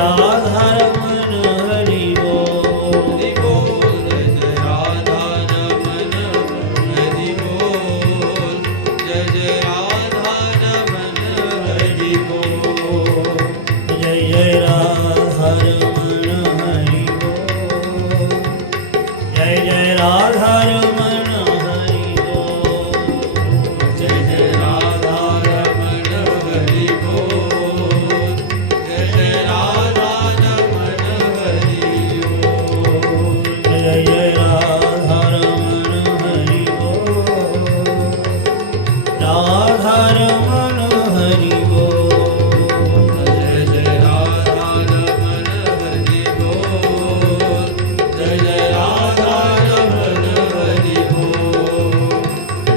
राधारमण हरि बोल। जय जय राधारमण हरि बोल। जय जय राधारमण हरि बोल। जय जय राधारमण हरि बोल। जय जय राधारमण हरि बोल। जय जय राधारमण हरि बोल। जय जय राधारमण हरि बोल। जय जय राधारमण हरि बोल। राधारमण हरि बोल। जय जय राधारमण हरि बोल। जय जय राधारमण हरि बोल।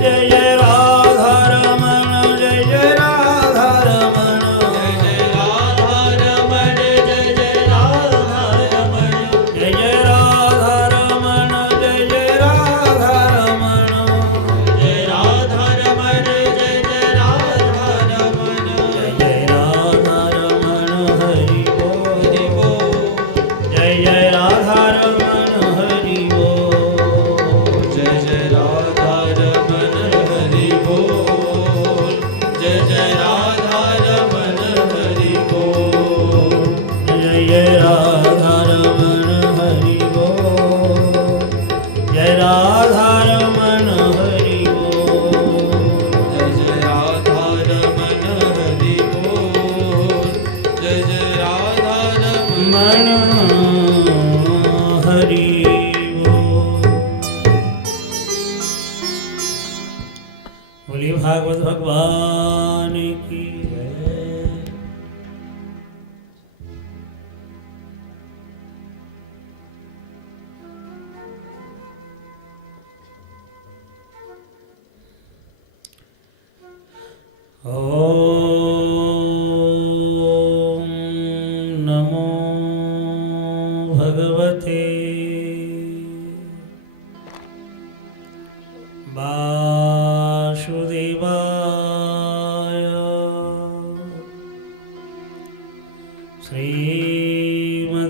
जय जय राधारमण जय जय राधारमण जय जय राधारमण जय जय राधारमण। जय जय राधारमण जय जय राधारमण जय राधारमण जय जय राधारमण। जय जय राधारमण हरि बोल। हरि बोल। जय जय राधारमण हरि बोल। जय जय राधारमण हरि बोल। जय जय राधारमण हरि बोल। जय जय राधारमण हरि बोल। जय राधारमण हरि बोल। जय जय राधारमण हरि बोल। जय जय राधारमण मन हरि बोल। बोलिए भागवत भगवान की जय। ॐ नमो भगवते वासुदेवाय।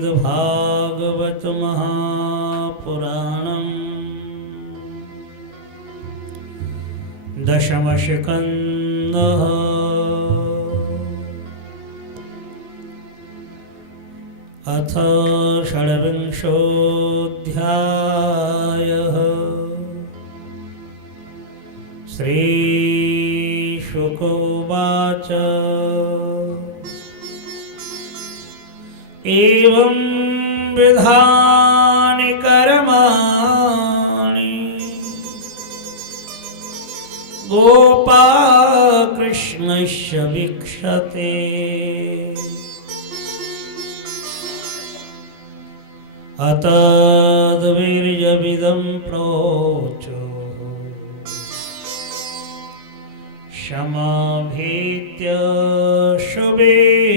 श्रीमद्भागवत महापुराणम् दशमस्कन्धः। अथ षड्विंशोऽध्यायः। श्रीशुक उवाच एवं विधानि कर्माणि गोपाकृष्णस्य वीक्षते। अतद्वीर्यमिदं प्रोचो क्षमाभीत्य शुभेशमिता।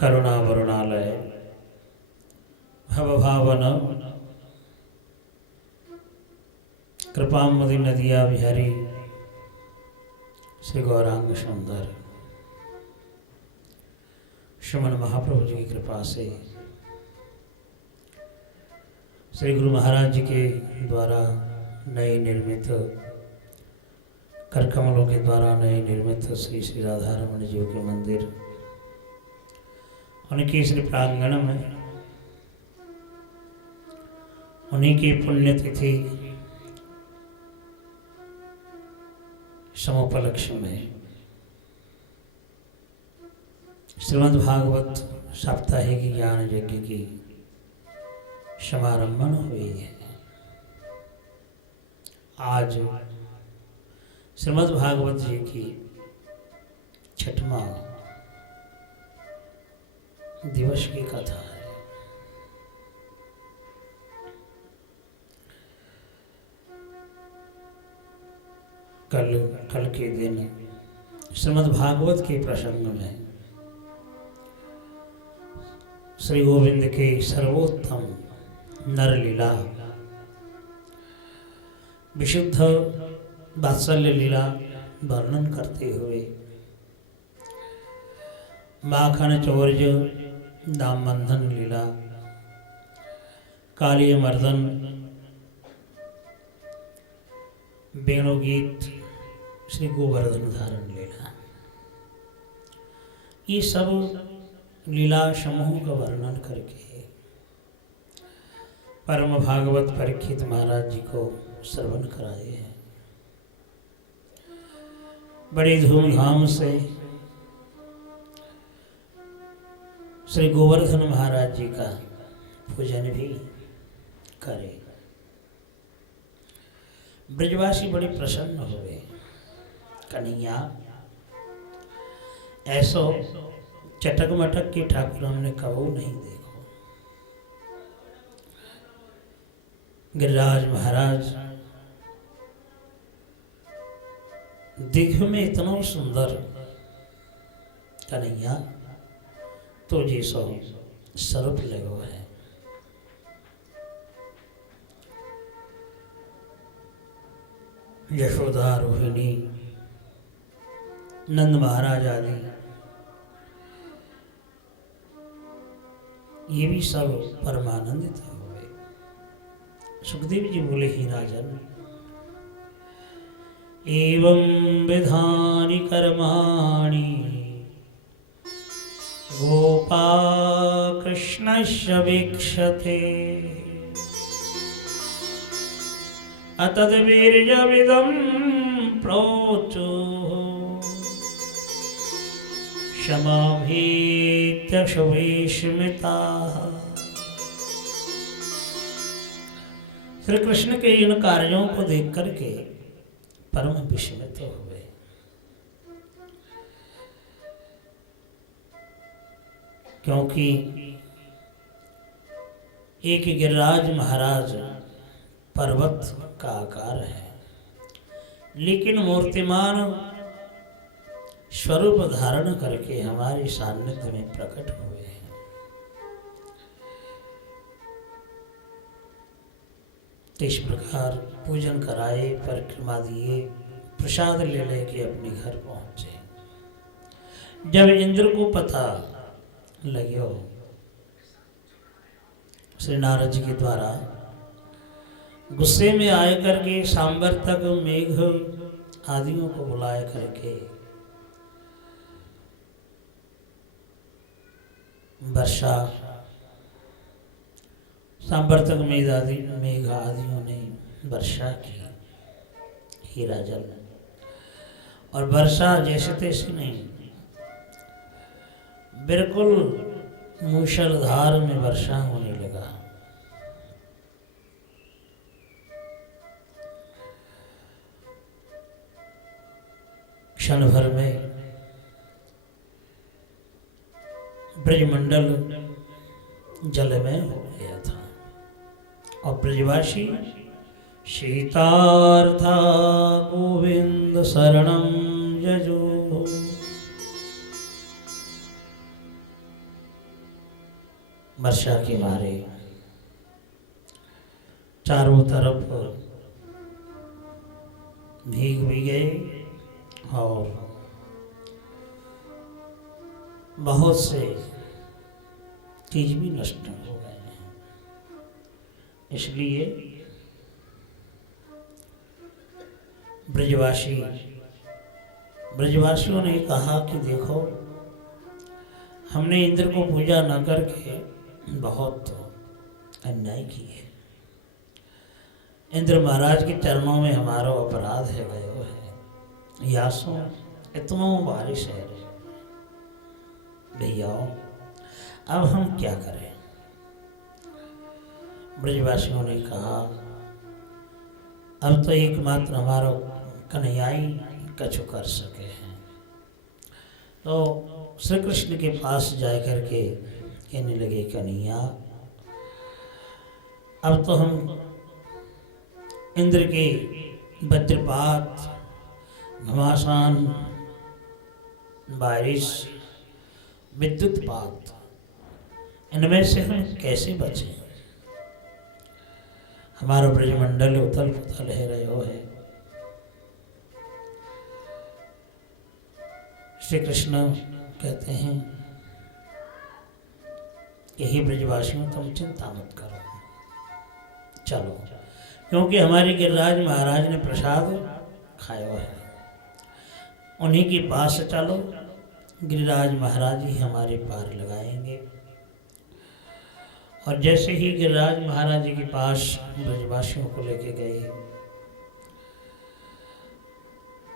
करुणा वरुणालय भवभावन कृपामदि नदिया बिहारी श्री गौरांग सुंदर श्रीमन महाप्रभु जी की कृपा से श्री गुरु महाराज जी के द्वारा नए निर्मित करकमलों के द्वारा नए निर्मित श्री श्री राधारमण जी के मंदिर उनके श्री प्रांगण में उन्हीं की पुण्यतिथि समुपलक्ष्य में श्रीमद् भागवत साप्ताहिक ज्ञान यज्ञ की समारंभन हुई है। आज श्रीमद् भागवत जी की छठवां दिवस की कथा है। कल के दिन श्रीमद् भागवत के प्रसंग में श्री गोविंद के सर्वोत्तम नरलीला विशुद्ध वात्सल्य लीला वर्णन करते हुए माखन चौर्ज दाम बंधन लीला, काली मर्दन, वेणुगीत, श्री गोवर्धन धारण लीला, ये सब लीला समूह का वर्णन करके परम भागवत परीक्षित महाराज जी को श्रवण कराए हैं। बड़ी धूमधाम से श्री गोवर्धन महाराज जी का पूजन भी करे। ब्रजवासी बड़े प्रसन्न हुए। कन्हैया ऐसो चटक मटक के ठाकुर हमने कबू नहीं देखो। गिरिराज महाराज दिख में इतना सुंदर, कन्हैया तो जैसो स्वरूप लगो है। यशोदा, रोहिणी, नंद महाराज आदि ये भी सब परमानंदित हुए। सुखदेव जी बोले, ही राजन, एवं विधानि कर्माणि गोपा कृष्णस्य वीक्षते अतद्वीर्यविदं प्रोचो क्षमाभीत्य शुभेष्मिताः। श्री कृष्ण के इन कार्यों को देख करके परम विस्मित हुए। क्योंकि एक गिरिराज महाराज पर्वत का आकार है, लेकिन मूर्तिमान स्वरूप धारण करके हमारे सान्निध्य में प्रकट हुए हैं। तो इस प्रकार पूजन कराए, परिक्रमा दिए, प्रसाद ले लेके अपने घर पहुंचे। जब इंद्र को पता लगे, श्री नारद जी के द्वारा गुस्से में आए करके सांवर्तक, मेघ आदियों को बुलाए करके वर्षा, सांवर्तक मेघ आदियों ने वर्षा की, हीरा जल, और वर्षा जैसे तैसे नहीं, बिल्कुल मूसलाधार में वर्षा होने लगा। क्षण भर में ब्रजमंडल जलमय हो गया था और ब्रजवासी सीतार्था गोविंद शरणं जजो। वर्षा के मारे चारों तरफ भीग भी गए और बहुत से चीज भी नष्ट हो गए हैं। इसलिए ब्रजवासियों ने कहा कि देखो, हमने इंद्र को पूजा न करके बहुत अन्याय की है। इंद्र महाराज के चरणों में हमारा अपराध है गयो है। यासो इतना बारिश है भैया, अब हम क्या करें? ब्रजवासियों ने कहा, अब तो एकमात्र हमारा कन्हैया ही कछु कर सके हैं। तो श्री कृष्ण के पास जाकर के कहने लगे, कन्हैया, अब तो हम इंद्र के वज्रपात, घमासान, बारिश, विद्युतपात, इनमें से हम कैसे बचें? हमारा ब्रजमंडल उथल पुथल है रहो है। श्री कृष्ण कहते हैं कि हे ब्रजवासियों तुम चिंता मत करो, चलो, क्योंकि हमारे गिरिराज महाराज ने प्रसाद खाया है, उन्हीं के पास चलो, गिरिराज महाराज ही हमारे पार लगाएंगे। और जैसे ही गिरिराज महाराज जी के पास ब्रजवासियों को लेके गए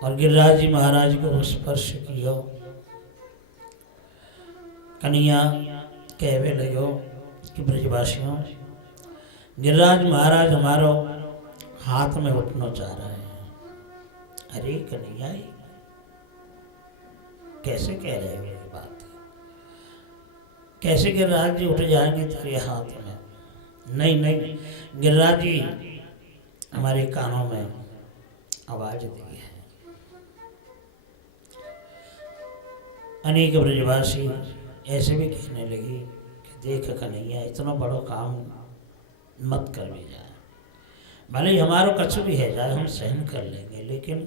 और गिरिराज जी महाराज को स्पर्श किया, कन्हैया कहवे लगो कि ब्रजवासियों गिरिराज महाराज हमारो हाथ में उठना चाह रहे हैं। अरे कन्हैया कैसे कह रहे हो ये बात, कैसे गिरिराज जी उठ जाएंगे तेरे हाथ में? नहीं नहीं, गिरिराज जी हमारे कानों में आवाज दी है। अनेक ब्रजवासी ऐसे भी कहने लगी कि देख कन्हैया इतना बड़ा काम मत कर भी जाए, भले ही हमारो कछु भी है जाए हम सहन कर लेंगे, लेकिन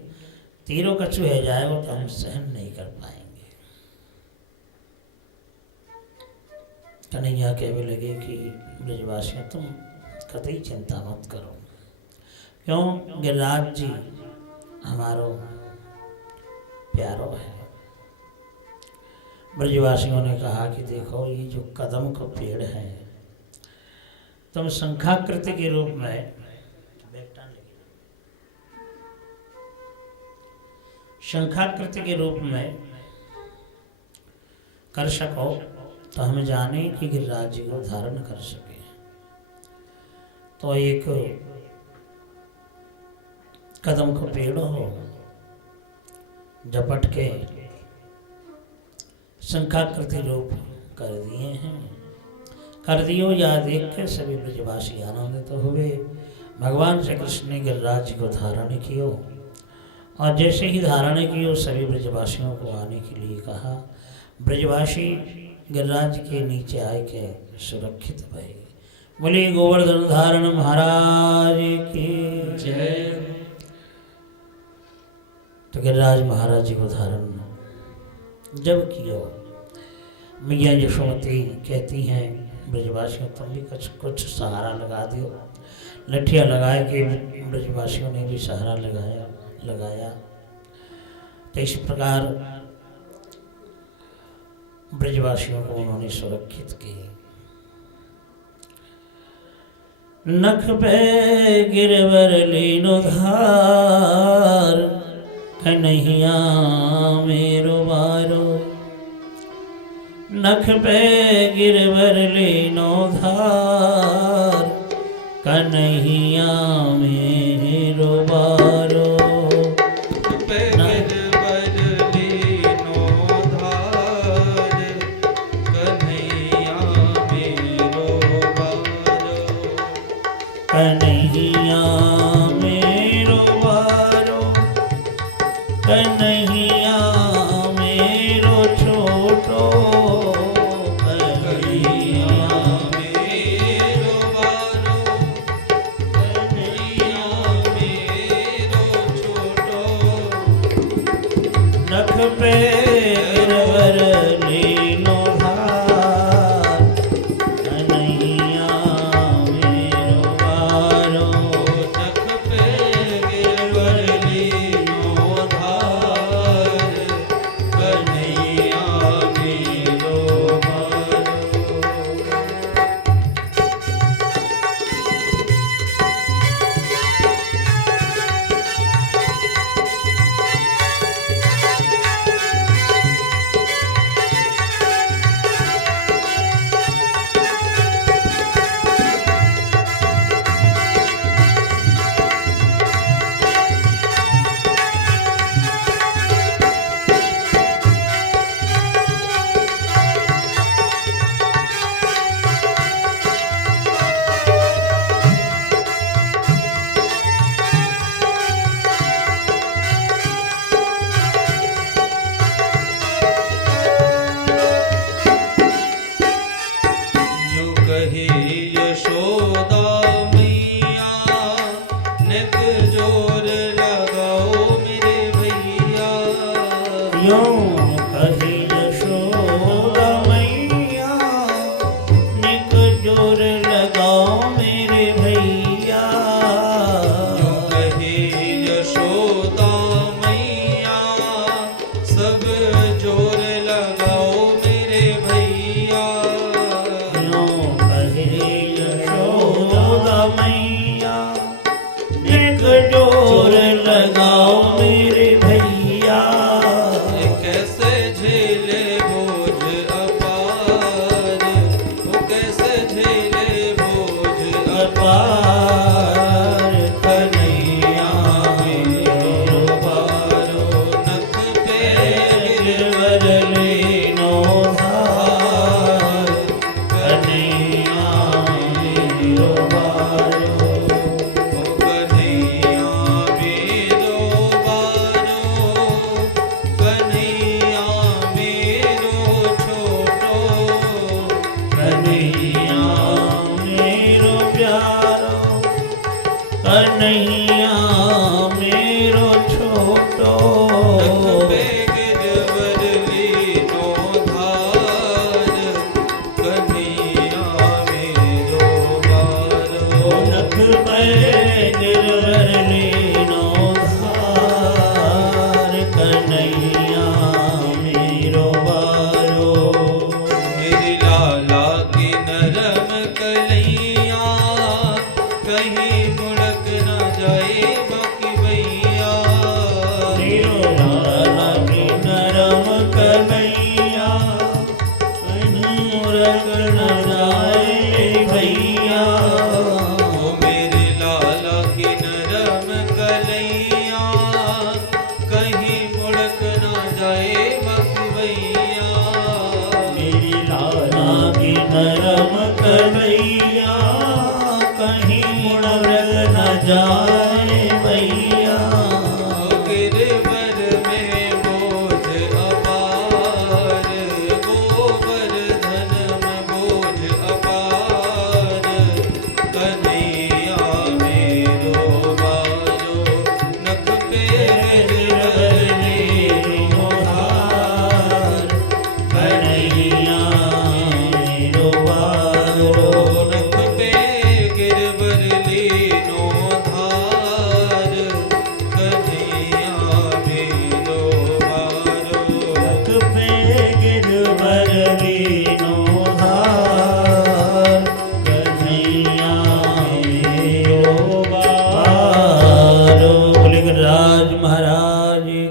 तीरों कछु है जाएगा तो हम सहन नहीं कर पाएंगे। कन्हैया कहने लगे कि ब्रजवासियों तुम कतई चिंता मत करो, क्यों गिरिराज जी हमारो प्यारो है। ब्रजवासियों ने कहा कि देखो ये जो कदम का पेड़ है तुम शंखाकृति के रूप में शंखाकृति के रूप में कर सको तो हमें जाने कि गिरिराज जी को धारण कर सके। तो एक कदम का पेड़ हो झपट के शंखाकृति रूप कर दिए हैं, कर दियो। या देख के सभी ब्रजवासी आनंदित तो हुए। भगवान श्री कृष्ण ने गिरिराज जी को धारण कियो और जैसे ही धारण कियो सभी ब्रजवासियों को आने के लिए कहा। ब्रजवासी गिरिराज के नीचे आए के सुरक्षित भये। बोले गोवर्धन धारण महाराज की जय। तो गिरिराज महाराज जी को धारण जब कियो, मैया यशोमती कहती हैं ब्रजवासियों तुम भी कुछ सहारा लगा दियो। लठिया लगाए के ब्रजवासियों ने भी सहारा लगाया। तो इस प्रकार ब्रजवासियों को उन्होंने सुरक्षित किए। नख पे गिरवर लीनो धार, कन्हैया मेरो बारो। नख पे गिरवर लीनो धार, कन्हैया मेरो बारो। कन्हैया मेरो बारो, कन्हैया मेरो छोटो, कन्हैया मेरो बारो, कन्हैया मेरो छोटो। नख पे गिरवर लीनो धार, कन्हैया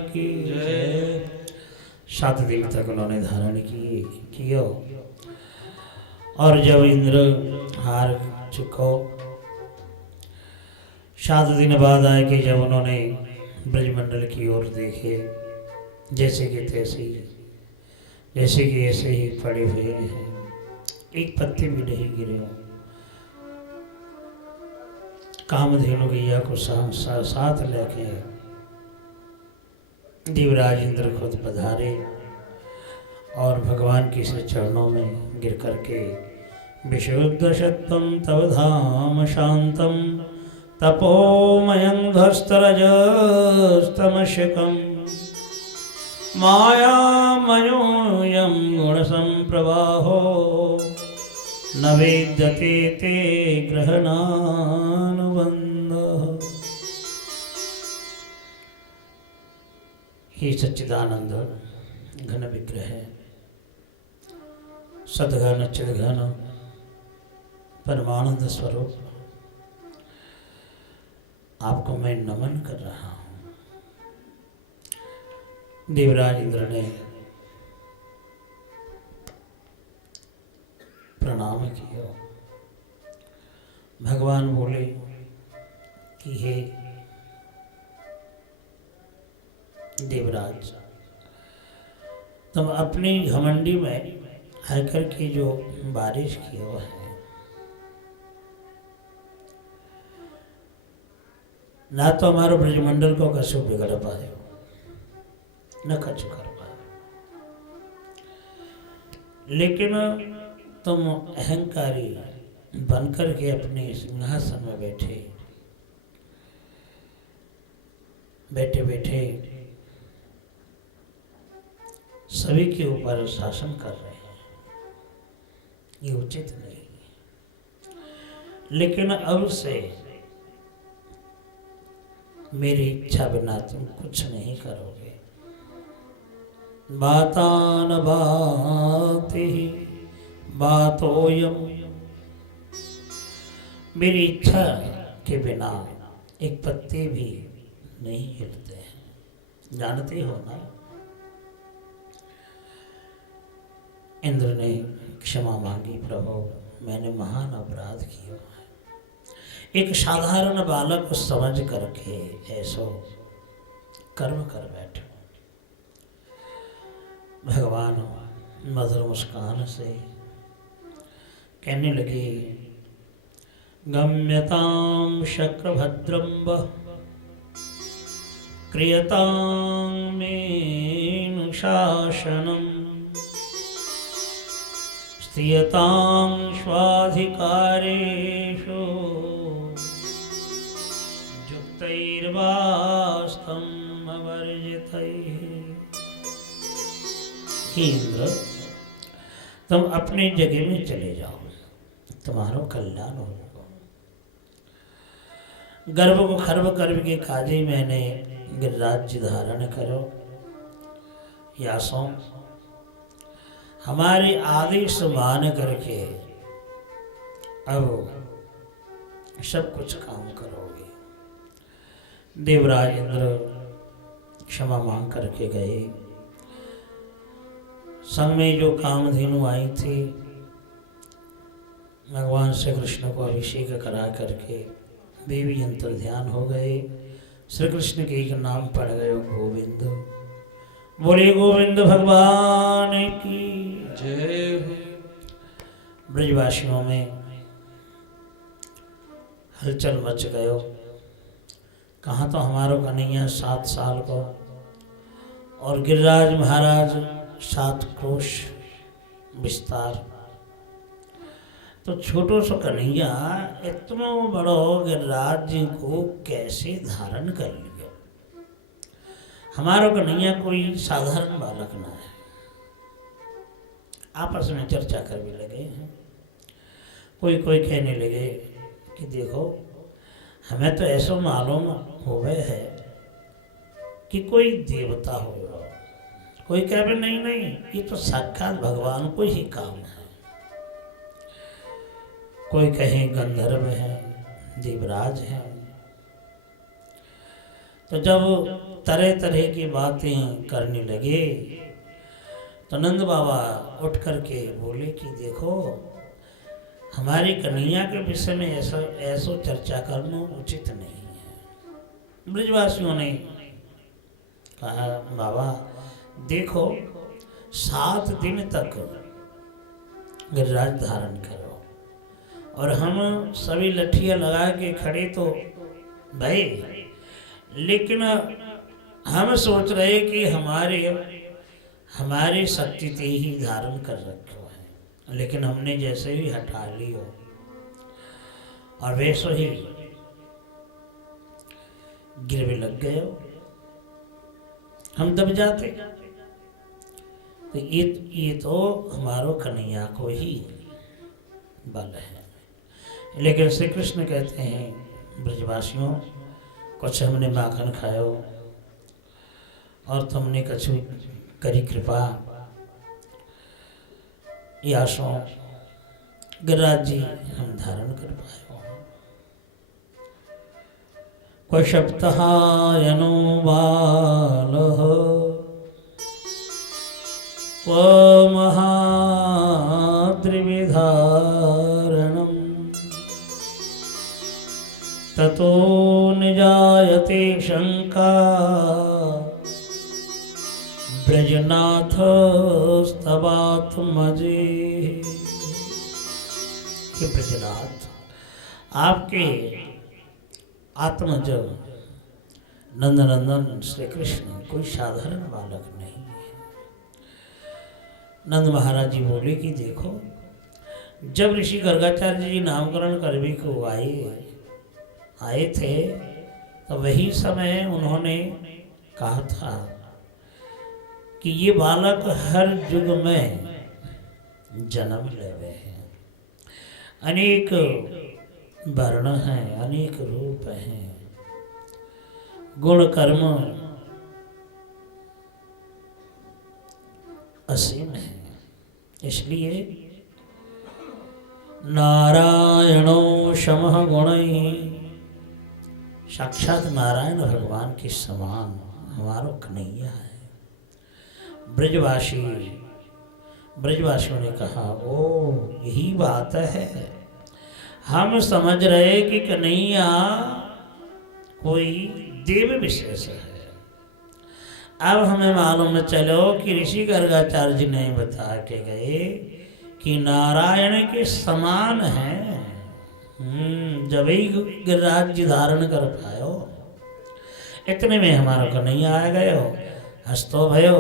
की जय। 7 दिन तक उन्होंने धारण किया और जब इंद्र हार चुको 7 दिन बाद आए कि जब उन्होंने ब्रजमंडल की ओर देखे जैसे कि तैसे ही जैसे कि ऐसे ही पड़े हुए हैं, एक पत्ते भी नहीं गिरे हो। कामधेनु गैया को साथ लेके देवराज इंद्र खुद पधारे और भगवान के से चरणों में गिर करके विशुद्ध सत्वं तव धाम शांतम तपोमयं ध्वस्तरजस्तमशकं मायामयोऽयं गुणसंप्रवाहो न वेद्यते ते ग्रहणानुबन्धः। हे सच्चिदानंद घन विग्रह सद्घन चिद्घन परमानंद स्वरूप, आपको मैं नमन कर रहा हूँ। देवराज इंद्र ने प्रणाम किया। भगवान बोले कि हे देवराज, तुम अपनी घमंडी में आकर की जो बारिश की वो है ना, तो हमारे ब्रजमंडल को कछु बिगड़ पाए न कछु कर पाए, लेकिन तुम अहंकारी बनकर के अपने सिंहासन में बैठे बैठे सभी के ऊपर शासन कर रहे हैं, ये उचित नहीं। लेकिन अब से मेरी इच्छा बिना तुम कुछ नहीं करोगे। बातान बाते बातोयम, मेरी इच्छा के बिना एक पत्ते भी नहीं हिलते हैं, जानते हो ना। इंद्र ने क्षमा मांगी, प्रभु मैंने महान अपराध किया है, एक साधारण बालक को समझ करके ऐसो कर्म कर बैठो। भगवान मधुर मुस्कान से कहने लगे, गम्यतां शक्रभद्रं वः क्रियतां मेऽनुशासनम् स्थियतां स्वाधिकारेषु युक्तैर्वास्तं अवर्जितैः। इंद्र, तुम अपनी जगह में चले जाओ, तुम्हारा कल्याण होगा। गर्भ को खर्व कर के काजे मैंने गिरिराज्य धारण करो, यासों हमारे आदेश मान करके अब सब कुछ काम करोगे। देवराज इंद्र क्षमा मांग करके गए। संग में जो कामधेनु आई थी, भगवान श्री कृष्ण को अभिषेक करा करके देवी अंतर ध्यान हो गए। श्री कृष्ण के एक नाम पड़ गए गोविंद। बोले गोविंद भगवान की जय। ब्रजवासियों में हलचल मच गयो। कहाँ तो हमारो कन्हैया 7 साल को और गिरिराज महाराज 7 क्रोश विस्तार, तो छोटो सो कन्हैया इतना बड़ो गिरिराज जी को कैसे धारण कर लिया। हमारो कन्हैया कोई साधारण बालक ना है। आपस में चर्चा कर भी लगे हैं। कोई कहने लगे कि देखो, हमें तो ऐसा मालूम हो गए है कि कोई देवता होगा। कोई कह भी नहीं, ये तो साक्षात भगवान को ही काम है। कोई कहे गंधर्व है, देवराज है। तो जब तरह तरह की बातें करने लगे। तो नंद बाबा उठ करके बोले कि देखो, हमारी कन्हैया के विषय में ऐसो चर्चा करना उचित नहीं है। ब्रजवासियों ने कहा, बाबा देखो, 7 दिन तक गिरिराज धारण करो और हम सभी लठियाँ लगा के खड़े तो भाई, लेकिन हम सोच रहे कि हमारे शक्ति ते ही धारण कर रखो है, लेकिन हमने जैसे ही हटा लियो और वैसे ही गिरवे लग गए हो, हम दब जाते। तो ये तो हमारो कन्हैया को ही बल है। लेकिन श्री कृष्ण कहते हैं, ब्रजवासियों, कुछ हमने माखन खायो और तुमने कछु करी कृपा, या सो गिरिराज जी हम धारण कर पाए। कोई सप्ताहायनो बालः क्व महाद्रिविधारणम् ततो निजायते शंका ब्रजनाथ स्तवात्मजे। हे ब्रजनाथ, आपके आत्मज नंदनंदन श्री कृष्ण कोई साधारण बालक नहीं है। नंद महाराज जी बोले कि देखो, जब ऋषि गर्गाचार्य जी नामकरण करने को आए थे, तो वही समय उन्होंने कहा था कि ये बालक हर युग में जन्म लेवे हैं, अनेक वर्ण हैं, अनेक रूप हैं, गुण कर्म असीम है। इसलिए नारायणो शमः गुणैः, साक्षात नारायण भगवान के समान हमारो कन्हैया है। ब्रजवासियों ने कहा, ओ यही बात है, हम समझ रहे कि कन्हैया कोई देव विशेष है। अब हमें मालूम चलो कि ऋषि गर्गाचार्य जी ने बता के गए कि नारायण के समान है। जब ही गिरिराज जी धारण कर पायो, इतने में हमारा कन्हैया आ गए हो, हंसतो भयो,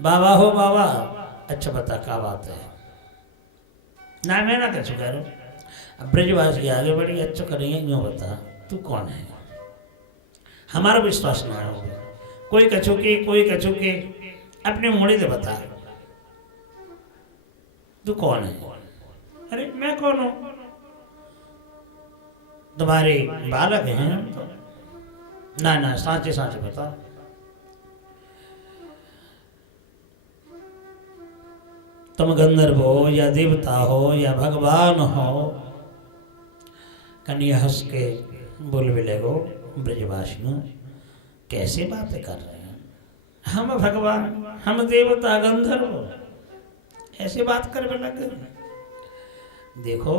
बाबा हो बाबा, अच्छा बता क्या बात है ना, मैं ना कछु करो। अब ब्रजवासी आगे बढ़ी, अच्छा कन्हैया यूँ बता, तू कौन है, हमारा विश्वास ना हो, कोई कछु के अपने मुड़े से बता, तू कौन है। अरे मैं कौन हूँ, तुम्हारे बालक हैं हम तो। ना साचे साचे बता। तुम गंधर्व हो या देवता हो या भगवान हो। कन्या हंस के बोल भी लगो, ब्रजवासियों कैसे बातें कर रहे हैं, हम भगवान, हम देवता, गंधर्व, ऐसे बात कर भी लगे। देखो,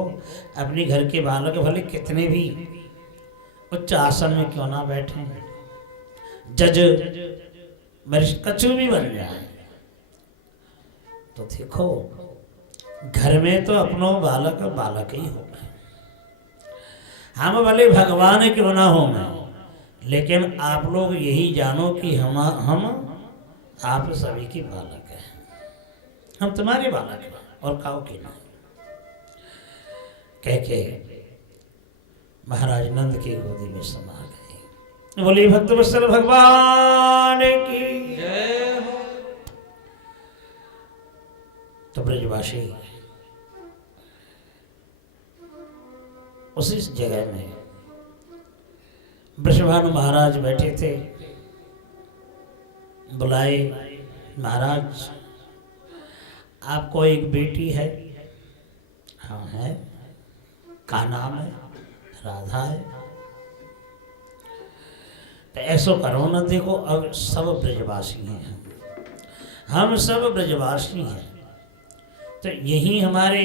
अपने घर के बालक भले कितने भी उच्च आसन में क्यों ना बैठे, जज वरिष्ठ कछु भी बन जाए, तो देखो घर में तो अपनो बालक ही हो। हम भले भगवान क्यों ना हो मैं, लेकिन आप लोग यही जानो कि हम आप सभी के बालक हैं, हम तुम्हारे बालक हैं और काओ के नहीं। कह के महाराज नंद की गोदी में समा गए। बोली भक्त वत्सल भगवान की जय हो। तो ब्रजवासी उसी जगह में ब्रजभानु महाराज बैठे थे। बुलाए, महाराज आपको एक बेटी है? हाँ है। का नाम है? राधा है। तो ऐसो करो न, देखो अब सब ब्रजवासी हैं, हम सब ब्रजवासी हैं, तो यही हमारे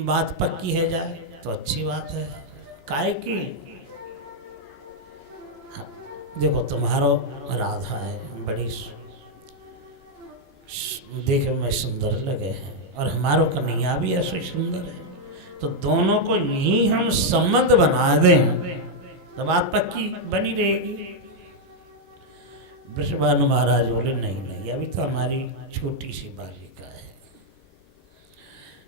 बात पक्की है जाए तो अच्छी बात है। काहे की देखो तुम्हारो राधा है बड़ी देखे में सुंदर लगे हैं, और हमारो कन्हैया भी ऐसे सुंदर है, तो दोनों को यही हम संबंध बना दें तो बात पक्की बनी रहेगी। वृषभानु महाराज बोले नहीं नहीं, अभी तो हमारी छोटी सी बालिका है,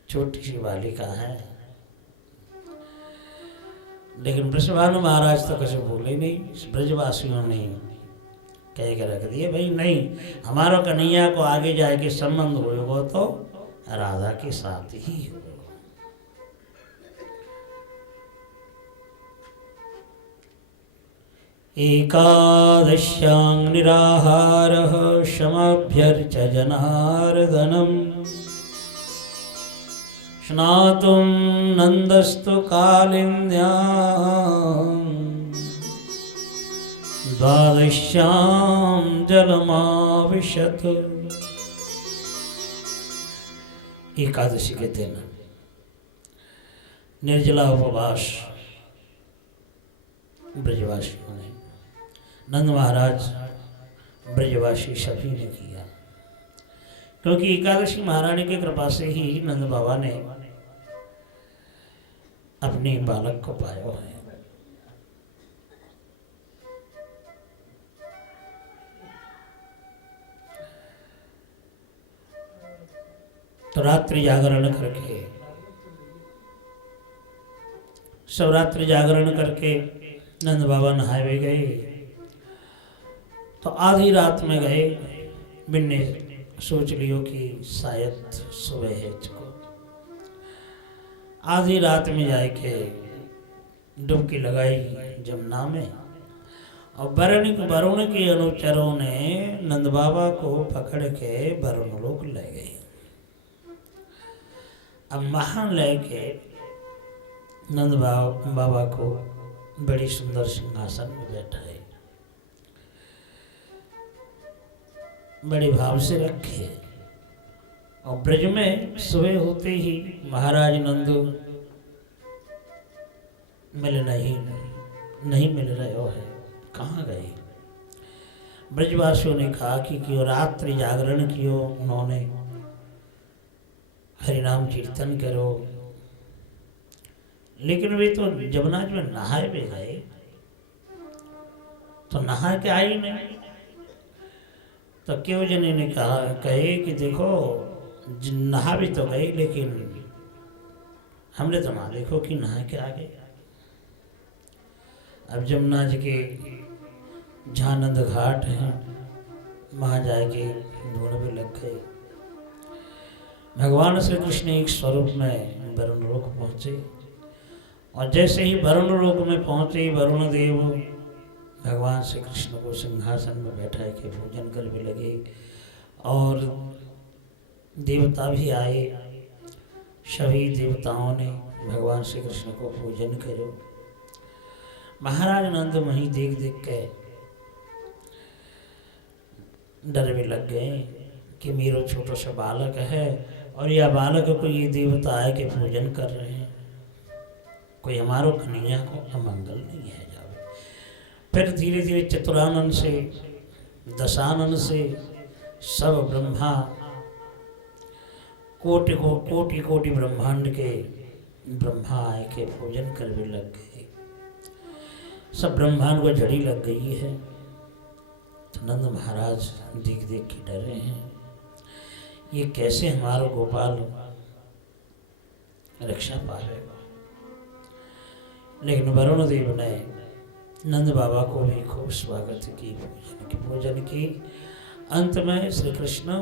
छोटी सी बालिका है। लेकिन वृषभानु महाराज तो कुछ बोले नहीं, ब्रजवासियों ने कह के रख दिए भाई नहीं, हमारा कन्हैया को आगे जाके संबंध होगा तो राधा के साथ ही हो। एकादश्यां निराहारः क्षमाभ्यर्च जनार्दनम् स्नातुं नन्दस्तु कालिन्द्यां द्वादश्यां जलमाविशत्। एकादशी के दिन निर्जला उपवास ब्रजवासियों ने, नंद महाराज ब्रजवासी सभी ने किया, क्योंकि एकादशी महारानी की कृपा से ही नंद बाबा ने अपने बालक को पाया है। तो रात्रि जागरण करके, शिवरात्रि जागरण करके नंद बाबा नहाए गए, तो आधी रात में गए, बिन्ने सोच लियो कि शायद सुबह है इसको, आधी रात में जाके डुबकी लगाई जमुना में, और वरुण के अनुचरों ने नंद बाबा को पकड़ के वरुण लोक ले गए। अब महान लेके नंद बाबा को बड़ी सुंदर सिंहासन में बैठाए, बड़े भाव से रखे, और ब्रज में सुबह होते ही महाराज नंदू नहीं मिल रहे हो है, कहाँ गए। ब्रजवासियों ने कहा कि क्यों रात्रि जागरण कियो उन्होंने, हरिनाम कीर्तन करो, लेकिन वे तो जमुना में नहाए भी गए, तो नहा के आई नहीं। तो क्यों जने ने कहे कि देखो नहा भी तो गई, लेकिन हमने तो ना देखो कि नहा के आ गए। अब जमुना जी के जहाँ नंद घाट हैं वहाँ जाके ढूंढ भी लग गए। भगवान श्री कृष्ण एक स्वरूप में वरुण लोक पहुँचे, और जैसे ही वरुण लोक में पहुँचे वरुण देव भगवान श्री कृष्ण को सिंहासन में बैठा के पूजन कर भी लगे, और देवता भी आए, सभी देवताओं ने भगवान श्री कृष्ण को पूजन करो। महाराज नंद वहीं देख देख के डर भी लग गए कि मेरा छोटा सा बालक है, और यह बालक को ये देवता आए के पूजन कर रहे हैं, कोई हमारो कन्हैया को अमंगल नहीं है जावे। फिर धीरे धीरे चतुरानन से दशानन से सब ब्रह्मा कोटि कोटि ब्रह्मांड के ब्रह्मा आए के पूजन कर भी लग गए, सब ब्रह्मांड को झड़ी लग गई है। तो नंद महाराज देख देख के डरे हैं, ये कैसे हमारा गोपाल रक्षा पालेगा। लेकिन वरुण देव ने नंद बाबा को भी खूब स्वागत की, पूजन की। अंत में श्री कृष्ण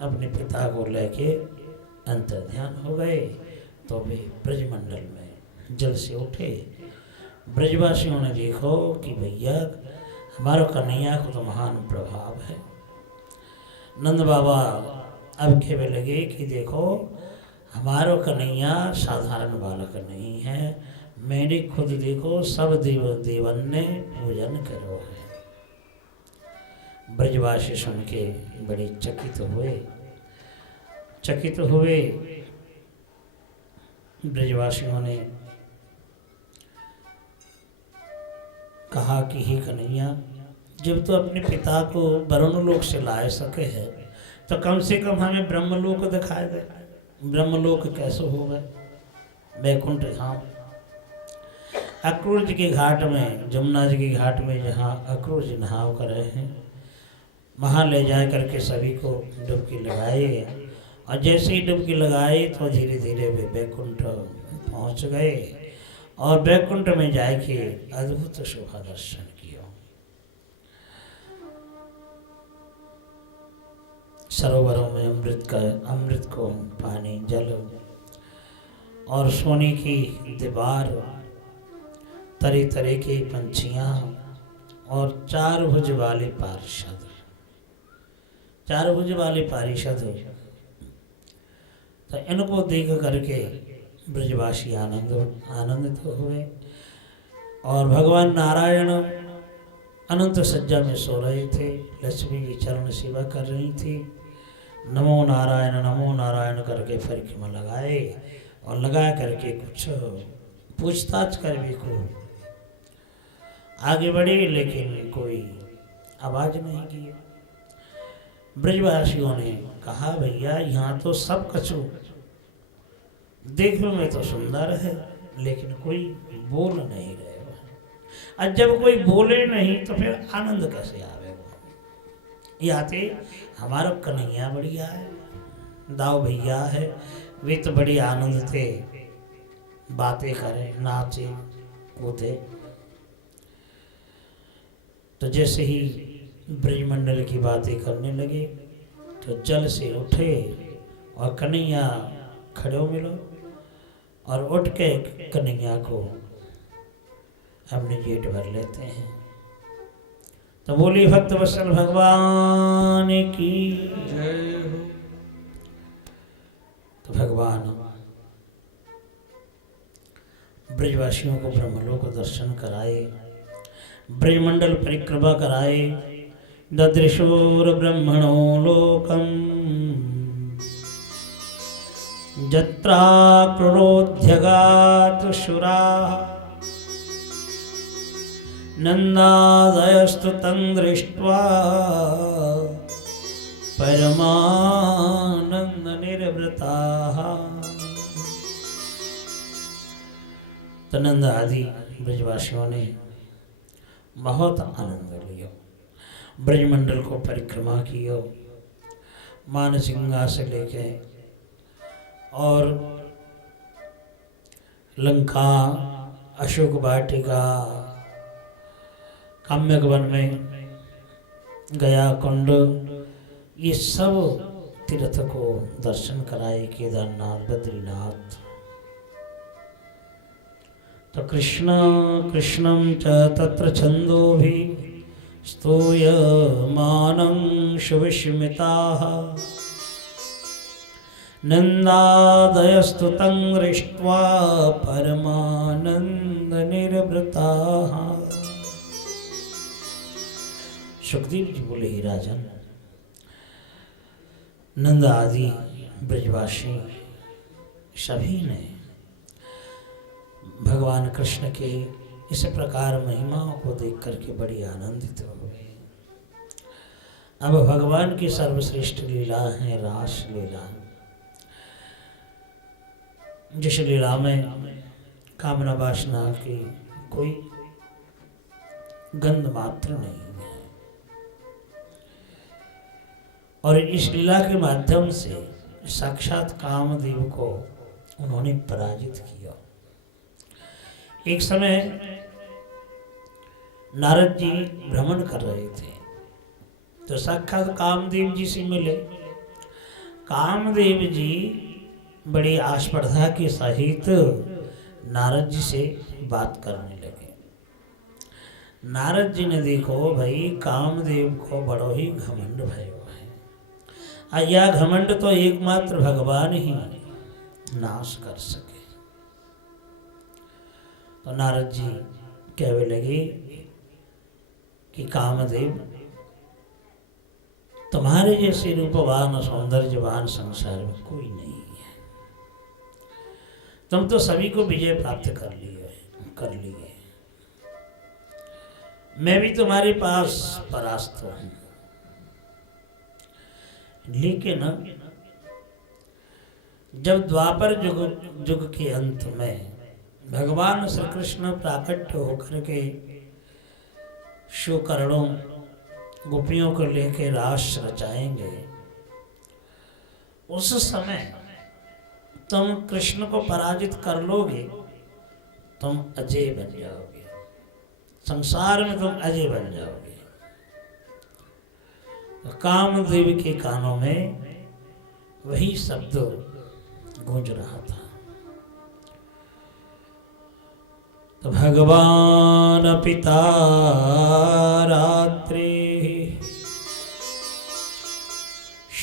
अपने पिता को लेके अंतर्ध्यान हो गए, तो वे ब्रजमंडल में जल से उठे। ब्रजवासियों ने देखो कि भैया हमारा कन्हैया को तो महान प्रभाव है। नंद बाबा अब कहने लगे कि देखो हमारा कन्हैया साधारण बालक नहीं है, मैंने खुद देखो सब देवन ने पूजन करो है। ब्रजवासी सुन के बड़े चकित हुए। ब्रजवासियों ने कहा कि हे कन्हैया, जब तो अपने पिता को वरुण लोक से लाए सके है तो कम से कम हमें ब्रह्मलोक दिखाए दे। ब्रह्मलोक कैसे होगा? वैकुंठ धाम अक्रूर जी के घाट में, जमुना जी के घाट में जहाँ अक्रूर जी नहाव कर रहे हैं, वहाँ ले जा करके सभी को डुबकी लगाए। और जैसे ही डुबकी लगाई तो धीरे धीरे वे वैकुंठ पहुँच गए और वैकुंठ में जाके अद्भुत शोभा दर्शन किया। सरोवरों में अमृत को पानी, जल और सोने की दीवार, तरह तरह के पंछियाँ और चार भुज वाले पारिषद। तो इनको देख करके ब्रजवासी आनंदित हुए। और भगवान नारायण अनंत सज्जा में सो रहे थे, लक्ष्मी की चरण सेवा कर रही थी। नमो नारायण करके परिक्रमा लगाए और लगा करके कुछ पूछताछ कर भी को आगे बढ़े, लेकिन कोई आवाज नहीं की। ब्रजवासियों ने कहा, भैया यहाँ तो सब कछु देखने में तो सुंदर है, लेकिन कोई बोल नहीं रहे। और जब कोई बोले नहीं तो फिर आनंद कैसे आवेगा? याते हमारा कन्हैया बढ़िया है, दाऊ भैया है, वे तो बड़ी आनंद थे, बातें करें, नाचे कूदे। तो जैसे ही ब्रजमंडल की बातें करने लगे तो जल से उठे और कन्हैया खड़े मिलो और उठ के कन्हैया को अपने जेठ भर लेते हैं। तो बोली भक्त वत्सल भगवान की जय हो। तो भगवान ब्रजवासियों को ब्रह्मलोक दर्शन कराए, ब्रजमंडल परिक्रमा कराए। ददृशोर ब्रह्मणो लोकम जत्राक्रोध्यगात शुराः नन्दादयस्तु तं दृष्ट्वा परमानन्दनिर्वृताः। तो नंद आदि ब्रजवासियों ने बहुत आनंद लिया, ब्रजमंडल को परिक्रमा किया, मानसिंगा से लेके और लंका, अशोक वाटिका, काम्यक वन में गया कुंड, ये सब तीर्थ को दर्शन कराए, केदारनाथ, बद्रीनाथ। तो कृष्णं च तत्र छन्दोभिः स्तूयमानं सुविस्मिताः नन्दादयस्तु तं दृष्ट्वा परमानन्दनिर्वृताः। सुखदेव जी बोले, ही राजन, नंद आदि ब्रजवासी सभी ने भगवान कृष्ण के इस प्रकार महिमाओं को देख करके बड़ी आनंदित हुए। अब भगवान की सर्वश्रेष्ठ लीला है रास लीला, जिस लीला में कामना वासना की कोई गंध मात्र नहीं है। और इस लीला के माध्यम से साक्षात कामदेव को उन्होंने पराजित किया। एक समय नारद जी भ्रमण कर रहे थे तो साक्षात कामदेव जी से मिले। कामदेव जी बड़ी आस्पर्धा के सहित नारद जी से बात करने लगे। नारद जी ने देखो भाई, कामदेव को बड़ो ही घमंड भयो है, यह घमंड तो एकमात्र भगवान ही नाश कर सके। तो नारद जी कहने लगे कि कामदेव, तुम्हारे जैसे रूपवान सौंदर्यवान संसार में कोई नहीं है। तुम तो सभी को विजय प्राप्त कर लिए। मैं भी तुम्हारे पास परास्त हूं, लेकिन जब द्वापर युग के अंत में भगवान श्री कृष्ण प्राकट्य होकर के शुकरणों गोपियों को लेकर रास रचाएंगे, उस समय तुम कृष्ण को पराजित कर लोगे, तुम अजय बन जाओगे, संसार में तुम अजय बन जाओगे। तो कामदेव के कानों में वही शब्द गूंज रहा था। तो भगवान पिता रात्रि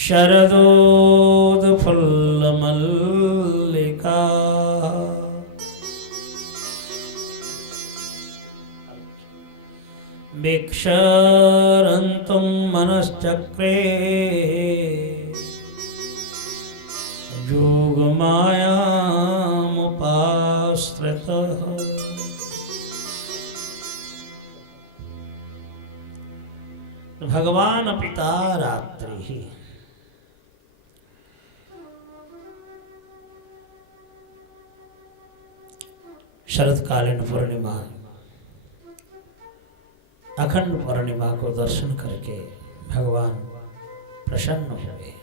शरदोत्फुल्ल मल्लिका भिक्षरन्तुं मनश्चक्रे योगमायामुपाश्रितः। भगवान पिता रात्रि, शरतकालीन पूर्णिमा, अखंड पूर्णिमा को दर्शन करके भगवान प्रसन्न हुए।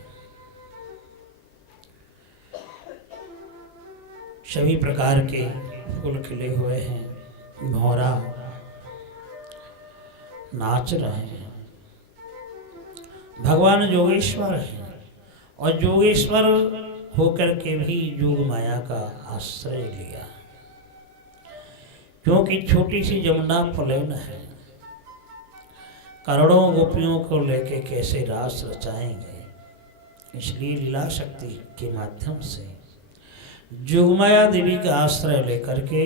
सभी प्रकार के फूल खिले हुए हैं, भौरा नाच रहे हैं। भगवान योगेश्वर हैं और योगेश्वर होकर के भी योग माया का आश्रय लिया, क्योंकि छोटी सी जमुना पुलेन है, करोड़ों गोपियों को लेके कैसे रास रचाएंगे। इसलिए लीला शक्ति के माध्यम से जोगमाया देवी का आश्रय लेकर के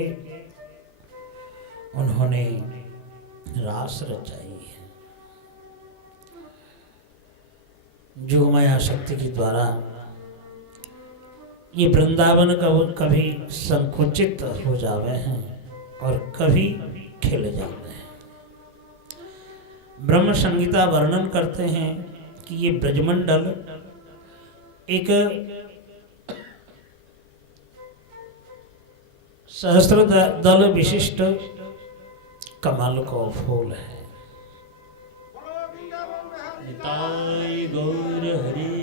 उन्होंने रास रचाई है। जोगमाया शक्ति के द्वारा ये वृंदावन कभी संकुचित हो जावे हैं और कभी खिल जाते हैं। ब्रह्म संहिता वर्णन करते हैं कि ये ब्रजमंडल एक सहस्त्र दल विशिष्ट कमल को फूल है। निताई गौर हरि।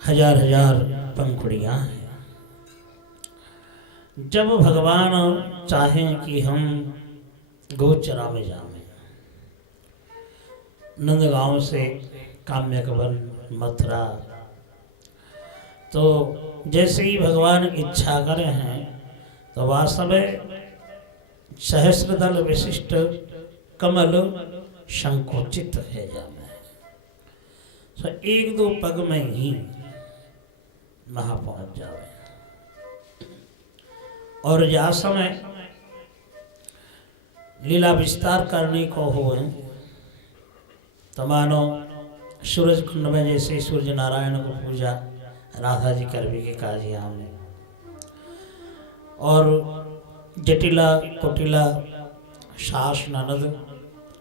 हजार हजार पंखुड़ियां हैं। जब भगवान चाहें कि हम गोचरा में जाएं, नंदगांव से काम्यकवन मथुरा, तो जैसे ही भगवान इच्छा करे हैं तो वास्तव में सहस्त्रदल विशिष्ट कमल संकुचित है जामे, तो एक दो पग में ही वहां पहुंच जावे। और जा समय लीला विस्तार करने को हो तो मानो सूरज कुंड में जैसे सूर्य नारायण को पूजा राधा जी करवी के काजी हमने, और जटिला कुटिला सास ननद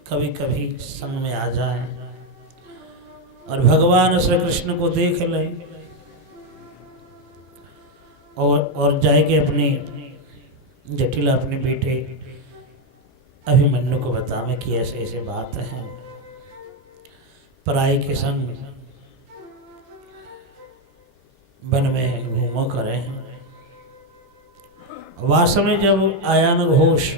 कभी कभी संग में आ जाए और भगवान श्री कृष्ण को देख ले और जाएंगे अपने जटिला अपने बेटे अभिमन्यु को बतावे कि ऐसे ऐसे बात है, पराई के संग वन में घूमो करें। वास्तव में जब आयान घोष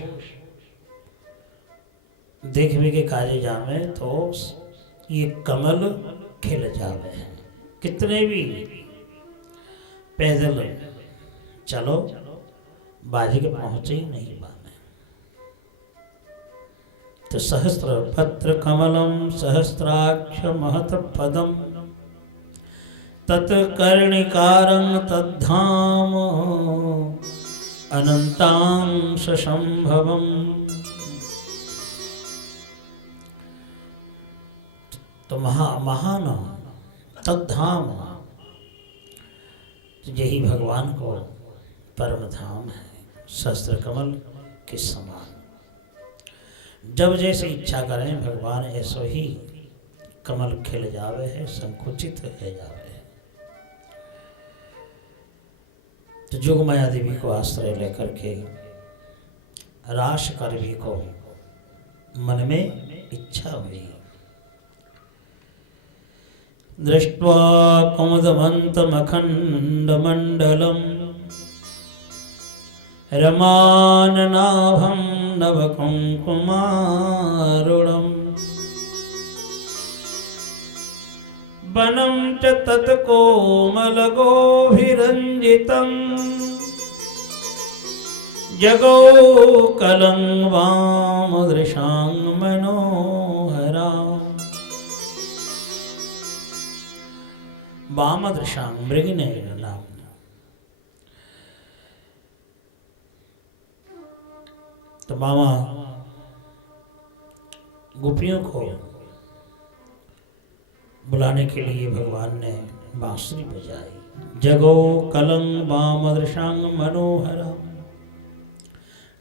देखने के काजे जावे तो ये कमल खिल जावे हैं। कितने भी पैदल चलो बाजी के पहुंचे ही नहीं पाने। तो सहस्त्र पत्र कमलम सहस्त्राक्ष महत पदम तत्कर्णिकारं तद्धाम अनंतांश संभवम तो महान तद्धाम, तो यही भगवान को परम धाम है, सहस्त्र कमल के समान। जब जैसे इच्छा करें भगवान ऐसो ही कमल खिल जावे है, संकुचित है जावे है। तो जोगमाया देवी को आश्रय लेकर के राश करवी को मन में इच्छा हुई। दृष्ट्वा कुमुदमन्तमखण्डमण्डलं रमाननाभं नवकुङ्कुमारुणम् वनं च तत्कोमलगोभिरञ्जितं जगौकलं वामदृशां मनोहराम्। वामदृशां मृगिनयन नाम। तो मामा गोपियों को बुलाने के लिए भगवान ने बांसुरी बजाई। जगो कलम वामदृशांग मनोहरा।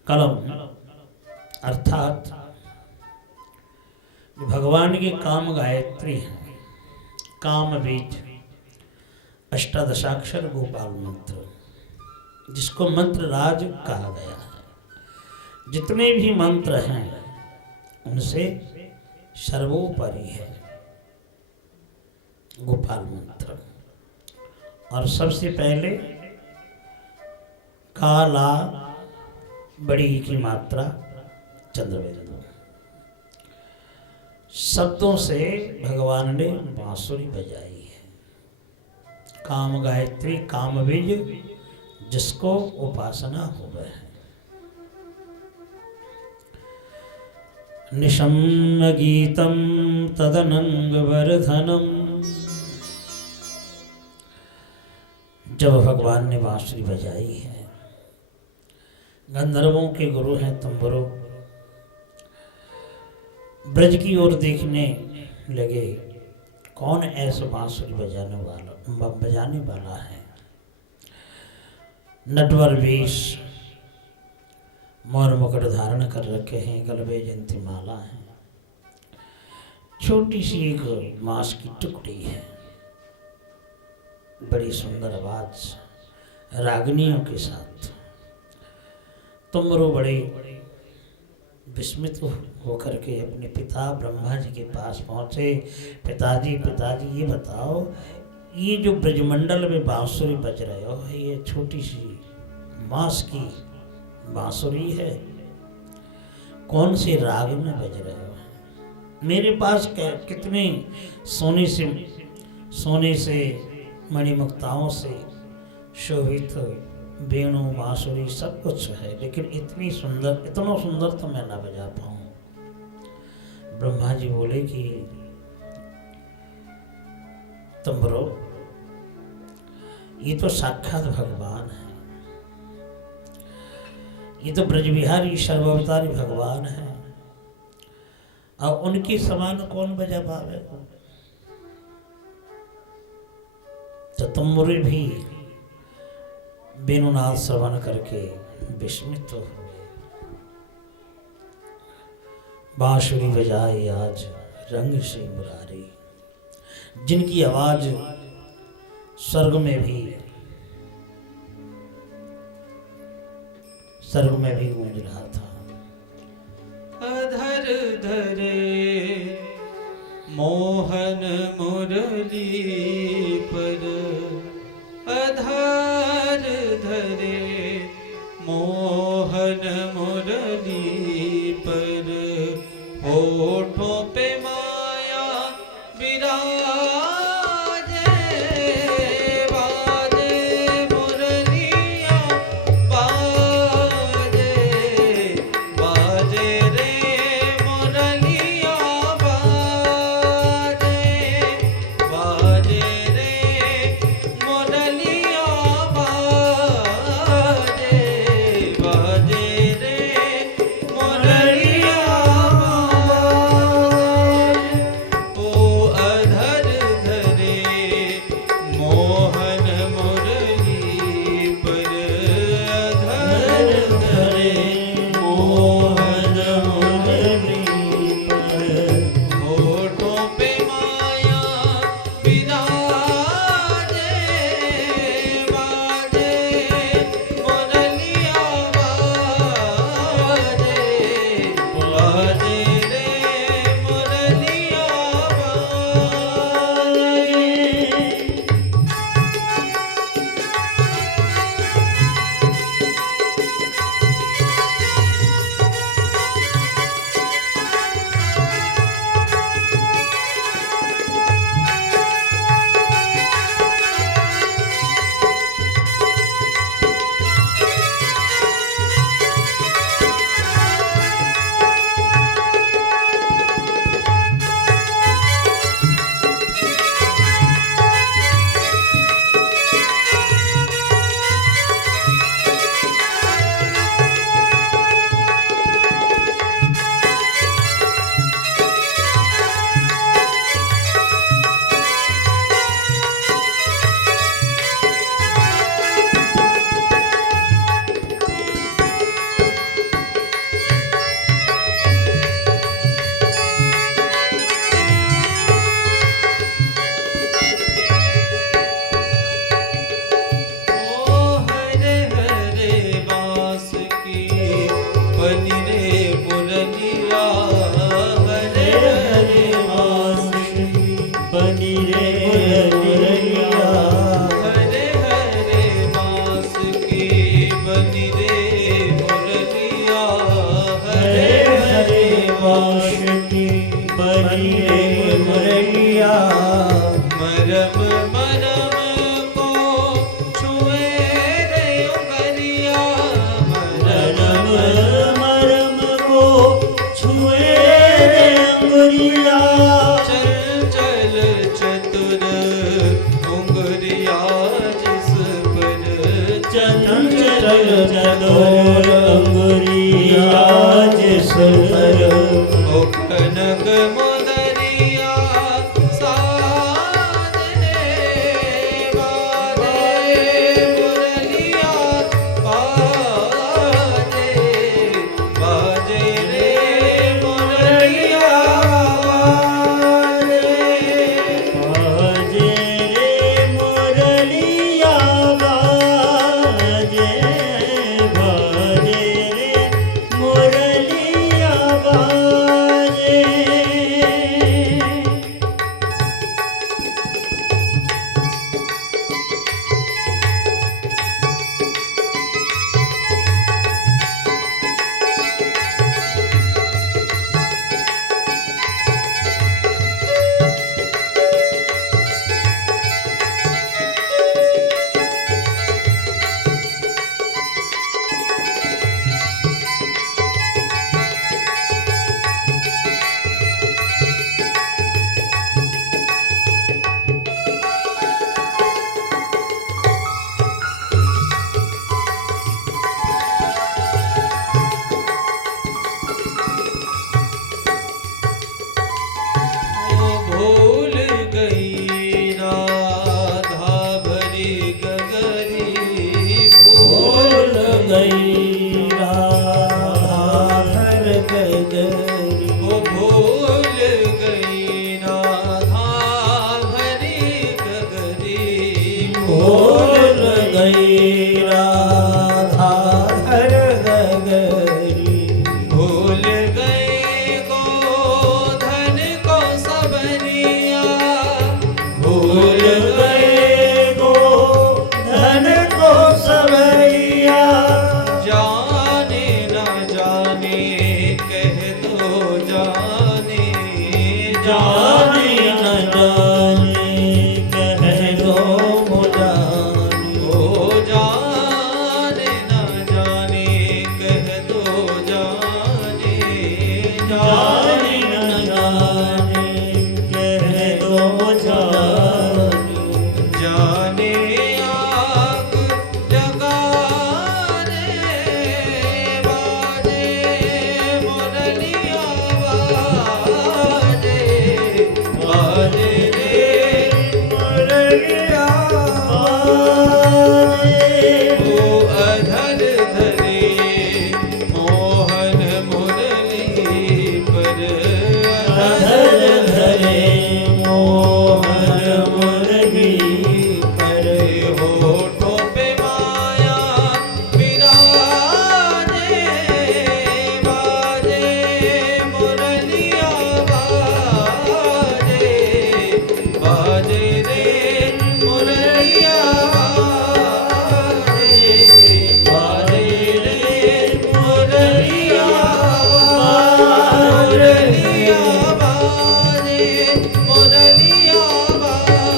कलम अर्थात भगवान की काम गायत्री है, काम बीज अष्टादशाक्षर गोपाल मंत्र, जिसको मंत्र राज कहा गया है। जितने भी मंत्र हैं उनसे सर्वोपरि है गोपाल मंत्र। और सबसे पहले काला बड़ी की मात्रा चंद्रबिंदु शब्दों से भगवान ने बांसुरी बजाई है। काम गायत्री काम बीज जिसको उपासना हो गए है। निशम्य गीतम तदनंग वर्धनम। जब भगवान ने बांसुरी बजाई है, गंधर्वों के गुरु हैं तंबुरो, ब्रज की ओर देखने लगे, कौन ऐसा बांसुरी बजाने वाला है। नटवर वेश, मोर मुकुट धारण कर रखे हैं, गलबे जयंती माला है, छोटी सी एक मांस की टुकड़ी है, बड़ी सुंदर आवाज रागनियों के साथ। तुमरो बड़े विस्मित होकर के अपने पिता ब्रह्मा जी के पास पहुंचे। पिताजी ये बताओ, ये जो ब्रजमंडल में बांसुरी बज रहे हो, ये छोटी सी बांस की बांसुरी है, कौन से राग में बज रहे हो? मेरे पास कितने सोने से मणिमुक्ताओं से शोभित वेणु बांसुरी सब कुछ है, लेकिन इतना सुंदर तो मैं ना बजा पाऊं। ब्रह्मा जी बोले कि तुमरो, ये तो साक्षात भगवान है, ये तो ब्रजविहारी सर्वावतारी भगवान है, और उनके समान कौन बजा पावे? तो तुमरे भी वेणुनाद श्रवण करके विस्मित हो गए। बांसुरी बजाए आज रंग से मुरारी, जिनकी आवाज स्वर्ग में भी गूंज रहा था। अधर धरे मोहन मुरली पर, अधर धरे मोहन मुरली पर, होठों पे माया विराजे, बाजे मुरलिया बाजे, बाजे रे मुरलिया बाजे, बाजे रे मुरलिया बाजे, बाजे रे मुरलिया बाजे। मुरलिया हरे हरे बांस की बनी रे मुरलिया, हरे हरे बांस की बनी रे मुरलिया हरे हरे बांस की बनी रे मुरलिया, मरम मरम को छुए रे उंगलिया मरम मरम को छुए रे अंगुरिया, चल चल चतुर उंगलिया जिस पर चल चल चतुर अंगुरिया जिस पर, ओ कनक मुदरिया साजने बाजे मुरलिया बाजे बाजे रे मुरलिया बाजे बाजे रे मुरलिया बाजे, बाजे रे मुरलिया बाजे। ओ भूल गई राधा भरी गगरी भूल गई राधा भर गगरी, ओ भूल गई राधा भरी गगरी भूल गई राधा भर गगरी, भूल गए गोधन को सबरिया भूल गए गो धन को सबरिया, जाने न जाने कह दो जाने जाने न जाने कह दो मुजाने, ओ जाने न जाने कह दो जाने जाने न जाने कह दो जाने, जाने आग जगाने बाजे मुरलिया बाजे बाजे रे मुरलिया बाजे, ओ अधर धरे मोहन मुरली पर अधर धरे मोहन मुरली पर, होठों पे माया विराजे बाजे मुरलिया बाजे बाजे रे मुरलिया बाजे बाजे रे मुरलिया मुरलिया बाजे मुरलिया बाजे।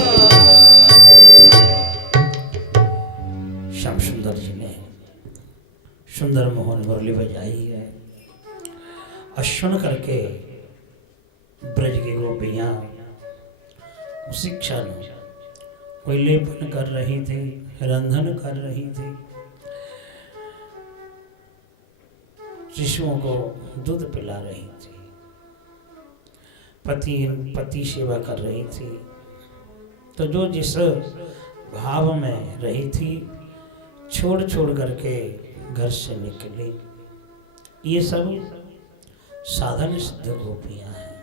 श्याम सुंदर जी ने सुंदर मोहन मुरली बजाई है और सुन करके ब्रज की गोपियाँ उसी क्षण कोई लेपन कर रही थी, रंधन कर रही थी, शिशुओं को दूध पिला रही थी, पति सेवा कर रही थी। तो जो जिस भाव में रही थी छोड़ छोड़ करके घर से निकली। ये सब साधन सिद्ध गोपियां हैं।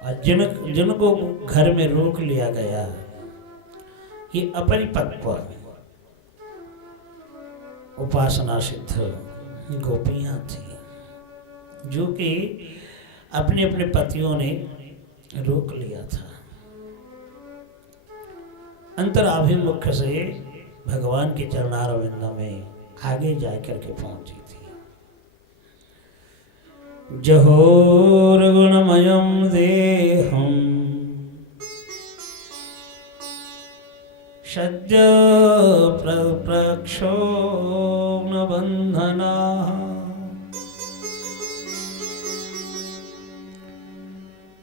और जिनको घर में रोक लिया गया ये अपरिपक्व उपासना सिद्ध गोपियां थी। जो कि अपने अपने पतियों ने रोक लिया था। अंतराभिमुख से भगवान के चरणारविंद में आगे जाकर के पहुंची थी। जहोर गुणमयम देहम सद्य प्रक्षोभ्न बंधना।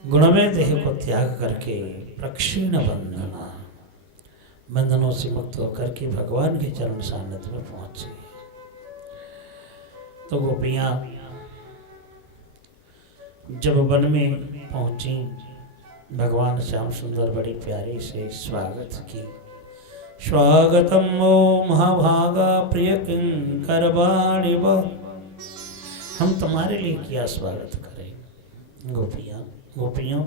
गुणमय देह को त्याग करके प्रक्षीण बंधना, बंधनों से मुक्त होकर के भगवान के चरण सानिध्य में पहुंची। तो गोपियां जब वन में पहुंची, भगवान श्याम सुंदर बड़ी प्यारी से स्वागत की। स्वागतम ओ महाभागा प्रिय किंकर वाणिव, हम तुम्हारे लिए क्या स्वागत करें। गोपियों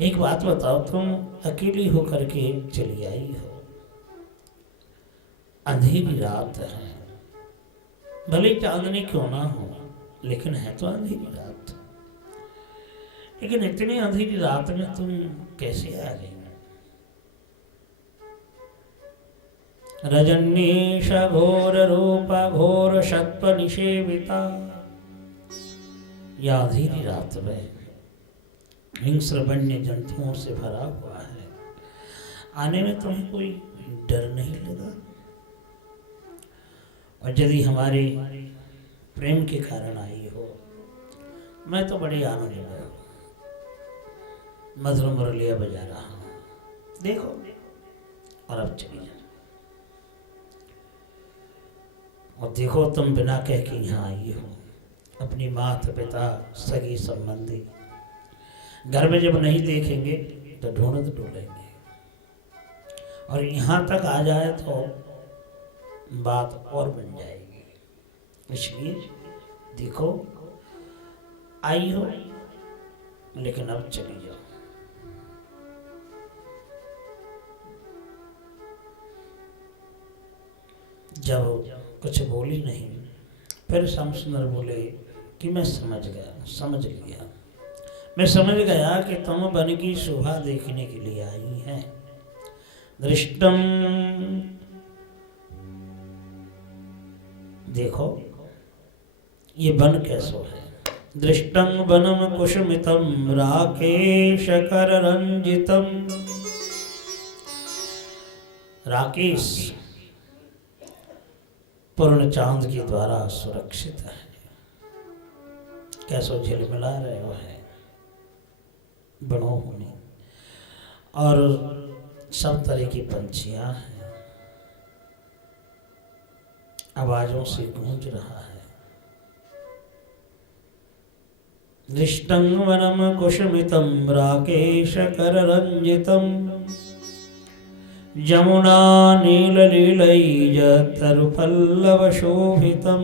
एक बात बताओ, तुम अकेली होकर के चली आई हो, अंधेरी रात है, भले चांदनी क्यों ना हो, लेकिन है तो अंधेरी रात। लेकिन इतनी अंधेरी रात में तुम कैसे आ गई। रजनीश घोर रूपा घोर सत्व निषेविता, या अंधेरी रात में हिंस्र वन्य जंतुओं से भरा हुआ है, आने में तुम्हें कोई डर नहीं लगा। और यदि हमारे प्रेम के कारण आई हो, मैं तो बड़ी आनंद में हूँ, मधुर मुरलिया बजा रहा हूँ, देखो। और अब चली जाओ, और देखो तुम बिना कह के यहाँ आई हो, अपनी माता पिता सगी संबंधी घर में जब नहीं देखेंगे तो ढूंढ ढूंढेंगे, और यहाँ तक आ जाए तो बात और बन जाएगी। इसलिए देखो आई हो, लेकिन अब चली जाओ। जब कुछ बोली नहीं, फिर श्याम सुंदर बोले कि मैं समझ लिया, मैं समझ गया कि तुम वन की शोभा देखने के लिए आई हैं। दृष्टम, देखो ये वन कैसो है। दृष्टम वनम कुसुमितम राकेश कर रंजितम, राकेश पूर्ण चांद के द्वारा सुरक्षित है, कैसो झिलमिला रहे हो है बनों में, और सब तरह की पंछियां हैं, आवाजों से गूंज रहा है। दृष्टं वनम कुसुमितं राकेश कर रंजितं, यमुना नीललीलैज तरुपल्लव शोभितं,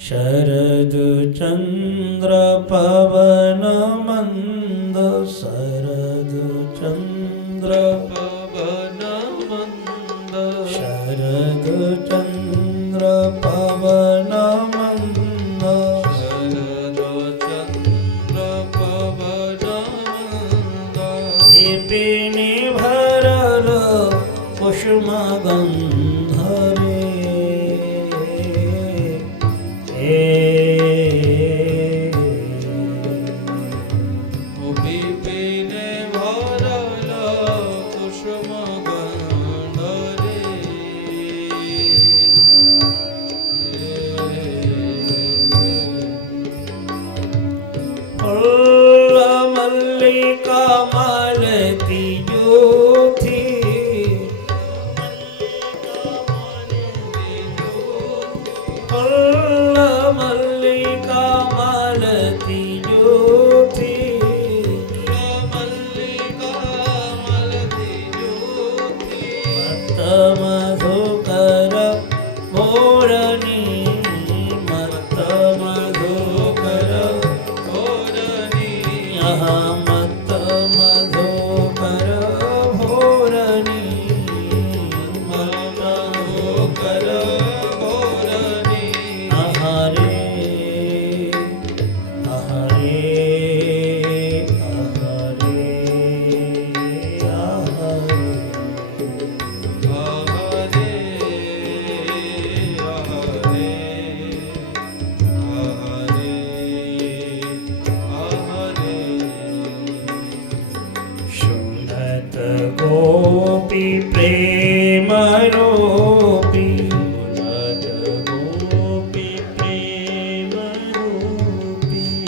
शरद चंद्र पवन मंद, शरद चंद्र पवन मंद, शरद चंद्र पवन मंद, शरद चंद्र पवन मंद, दीपिनी भरल कुसुम गंध रे,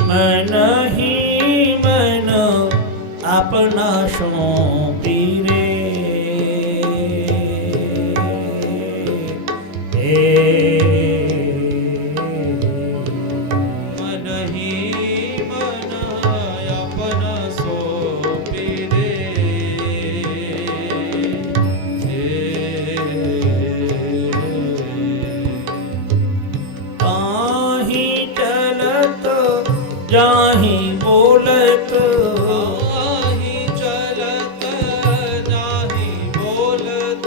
मन ही मन अपना सौंपी रे मन ही मन अपना सौंपी रे ताही चलत जाही बोलत ताही चलत जाही बोलत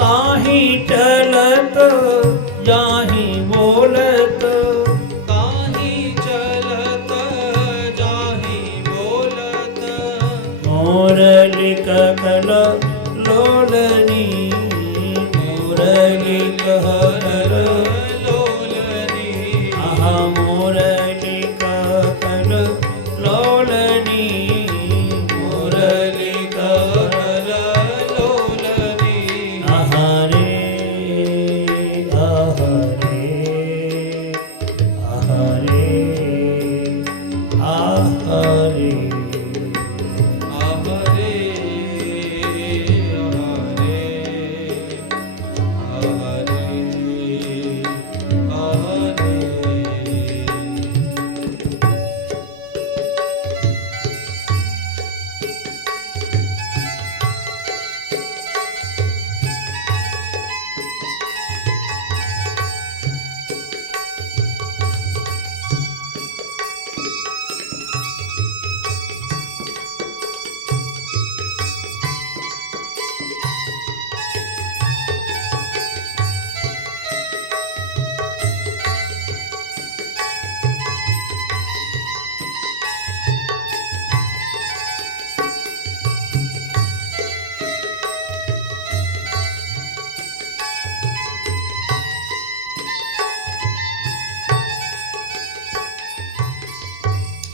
ताही चलत जाही बोलत ताही चलत जाही बोलत मुरली ककल लोलनी मुरली कहल लोलनी आहा मुरली कहल लोलनी मुरली कहल लोलनी आहारे आहारे आहारे आहारे आहरे आहरे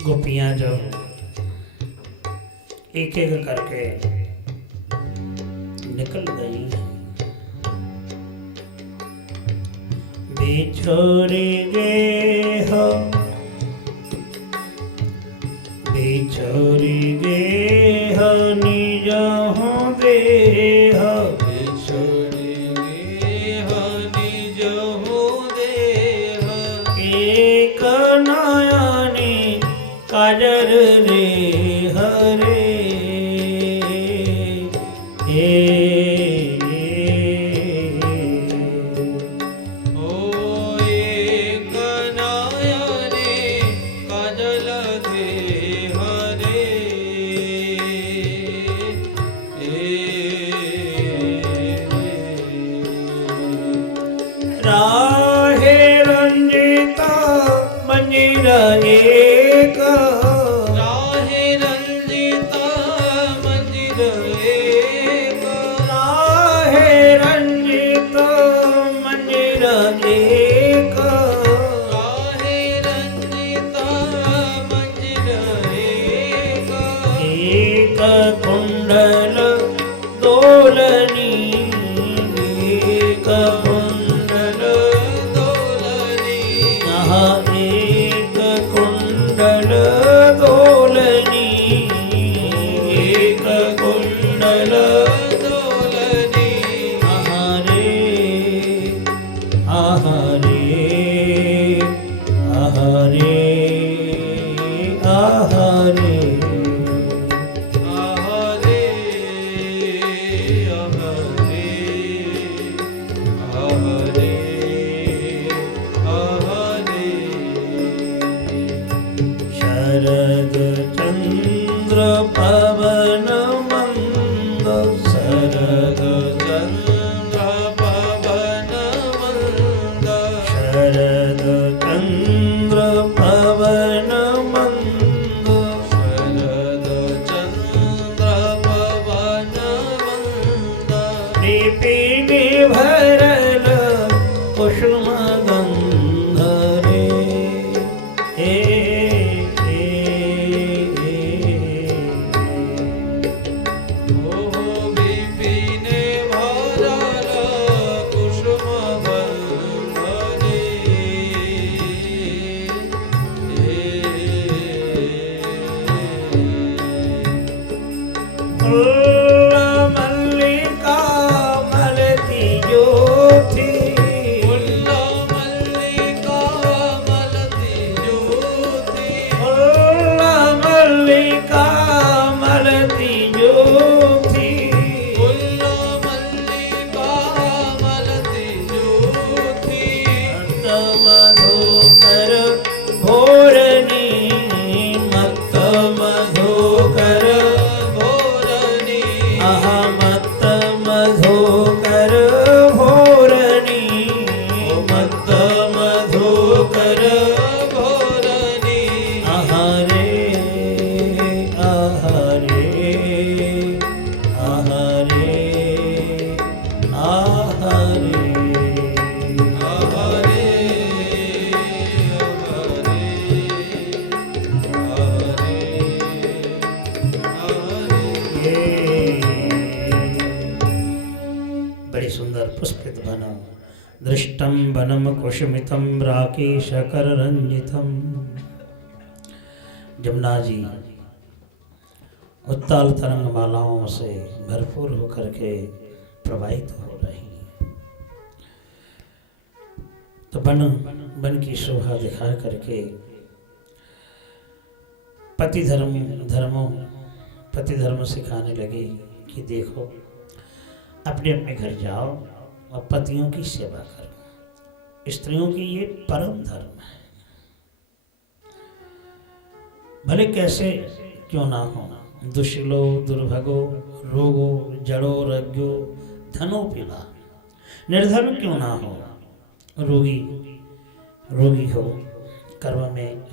गोपियां जब एक एक करके निकल गई बिछोड़ी गए हो बिछोड़ी गए हो निज हो देह बिछोड़ी गेह निज हो देह एक नयनी काजर रे हरे ओ एक नयने काजल देह रे राहे रंजिता मंजिर एक राहे रंजिता मंजिर एक राहे रंजिता मंजिर एक राहे रंजिता मंजिर एक एक कुंडल दोलनी एक कुंडल दोलनी यहाँ एक कुंडल दोलनी एक कुंडल दोलनी आहारे आहारे आहारे आहारे आहरे आहरे आहरे शरद चंद्र पवन मंद शरद चंद्र पवन मंद शरद चंद्र पवन मंद शरद चंद्र पवन मंद दीपिनी भरल कुसुम गंध रे ओहो विपिने भरल कुसुम गंध रे कर भोरनी मत्त मधुकर भोरनी आहा मत्त मधुकर भोरनी मत्त मधुकर भोरनी आहारे आहारे आहारे आहारे बड़ी सुंदर पुष्पित वनम दृष्टम वनम कुसुमितम राकेशकर रंजितम। जमुना जी उत्ताल तरंग मालाओं से भरपूर होकर के प्रवाहित हो रही हैं। तो वन की शोभा दिखा करके पति धर्म सिखाने लगे कि देखो अपने अपने घर जाओ और पतियों की सेवा करो। स्त्रियों की ये परम धर्म है। भले कैसे क्यों ना हो, दुष्लो दुर्भगो रोगो जड़ो रज्ञो धनो पिला, निर्धन क्यों ना हो, रोगी हो, कर्म में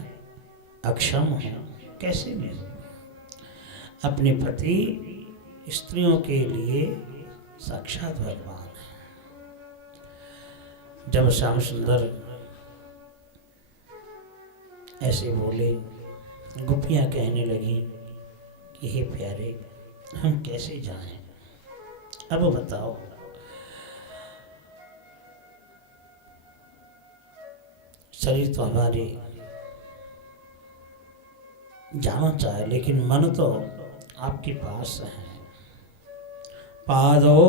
अक्षम हो, कैसे में अपने पति स्त्रियों के लिए साक्षात भगवान है। जब श्याम सुंदर ऐसे बोले, गोपियां कहने लगी कि हे प्यारे, हम कैसे जाएं, अब बताओ। शरीर तो हमारे जाना चाहे, लेकिन मन तो आपके पास है। पादो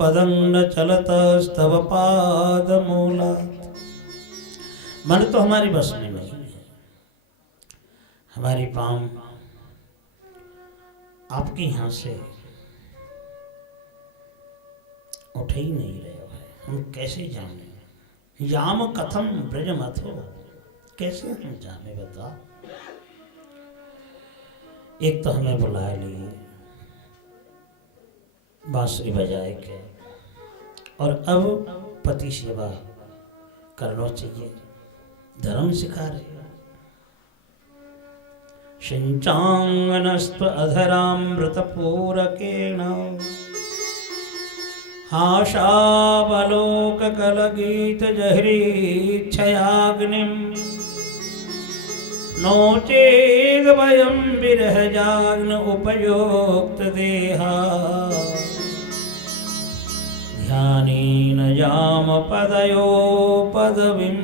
पदं न चलतस्तव पाद मूलात्, मन तो हमारी बस में नहीं है। हमारी पांव आपके यहाँ से उठ ही नहीं रहे हो, हम कैसे जाने। याम कथम ब्रजमथो, कैसे हम जाने बता। एक तो हमें बुला लिए बांसुरी बजाए के, और अब पति सेवा करना चाहिए, धर्म सिखा रहे। शिंचांगनस्त्व अधरामृतपूरकेण हाशावलोककलगीतजहरीच्छयाग्निं नो चेद वयं विरहजाग्न उपयोक्त देहा ध्यानेन याम पदयो पदवीं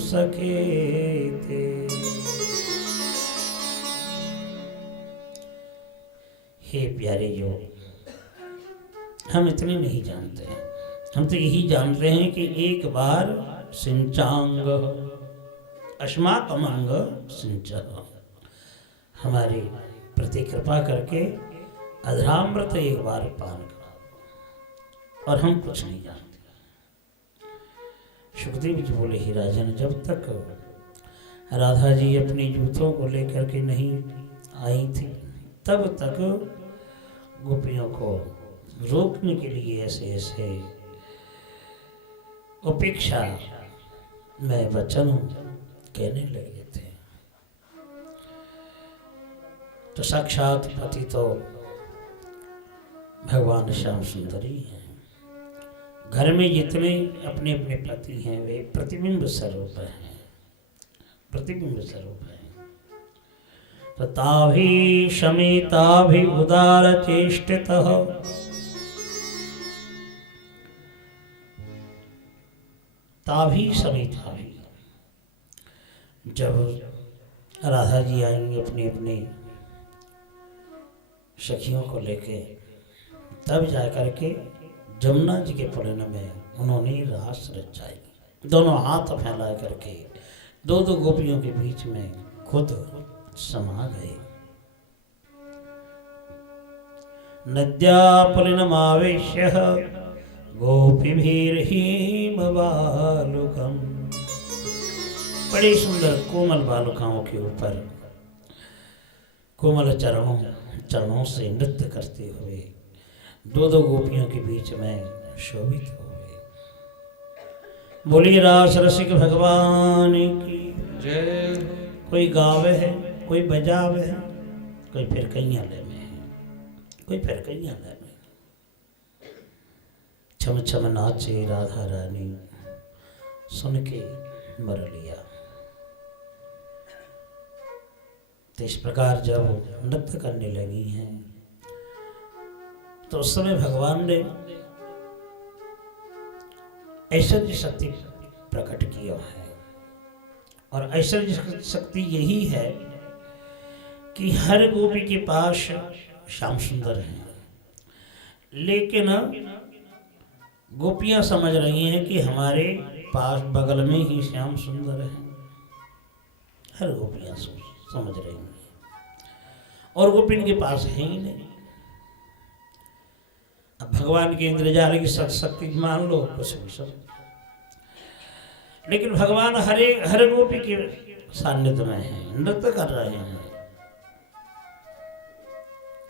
सखेते। हे प्यारे जो, हम इतने नहीं जानते हैं, हम तो यही जानते हैं कि एक बार सिंचांग अस्माकमंग सिंच, हमारी प्रति कृपा करके अधरामृत एक बार पान करा, और हम कुछ नहीं जानते। सुखदेव जी बोले, ही राजन, जब तक राधा जी अपनी जूतों को लेकर के नहीं आई थी, तब तक गोपियों को रोकने के लिए ऐसे ऐसे उपेक्षा में वचन कहने लगे थे। तो साक्षात पति तो भगवान श्याम सुंदर ही हैं। घर में जितने अपने अपने पति हैं वे प्रतिबिंब स्वरूप हैं, प्रतिबिंब स्वरूप हैं। तो ताभि शमिताभि उदार चेष्टितः, ताभि समिताभि, जब राधा जी आएंगे अपनी अपनी सखियों को लेके, तब जाकर के जमुना जी के पुलिन में उन्होंने रास रचाई। दोनों हाथ फैला करके दो दो गोपियों के बीच में खुद समा गए। नद्या पुलिनमावेश्य गोपीभिर्हिमबालुकम् बड़ी सुंदर कोमल बालिकाओं के ऊपर कोमल चरणों से नृत्य करते हुए दो दो गोपियों के बीच में शोभित हुए। बोलिए रास रसिक भगवान की जय। कोई गावे है, कोई बजावे है, कोई फिर कैया ले में है, कोई फिर कैया ले में। छम छम नाचे राधा रानी, सुन के मर लिया। तो इस प्रकार जब नृत्य करने लगी हैं तो उस समय भगवान ने ऐश्वर्य शक्ति प्रकट किया है। और ऐश्वर्य शक्ति यही है कि हर गोपी के पास श्याम सुंदर है, लेकिन गोपियां समझ रही हैं कि हमारे पास बगल में ही श्याम सुंदर है। हर गोपियां समझ रही हैं और गोपिन के पास है ही नहीं। अब भगवान के इंद्रजाल की शक्ति मान लो कुछ भी सब, लेकिन भगवान हर गोपी के सान्निध्य में है, नृत्य कर रहे हैं,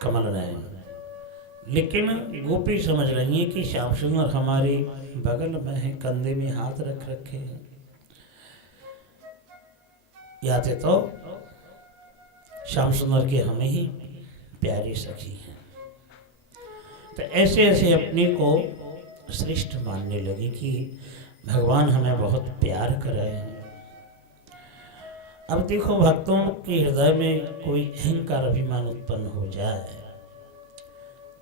कमल रहे हैं। लेकिन गोपी समझ रही है कि श्याम सुंदर हमारे बगल में है, कंधे में हाथ रख रखे हैं। याते तो श्याम सुंदर के हमें ही प्यारी सखी हैं। तो ऐसे ऐसे अपने को श्रेष्ठ मानने लगी कि भगवान हमें बहुत प्यार कर रहे हैं। अब देखो, भक्तों के हृदय में कोई अहंकार अभिमान उत्पन्न हो जाए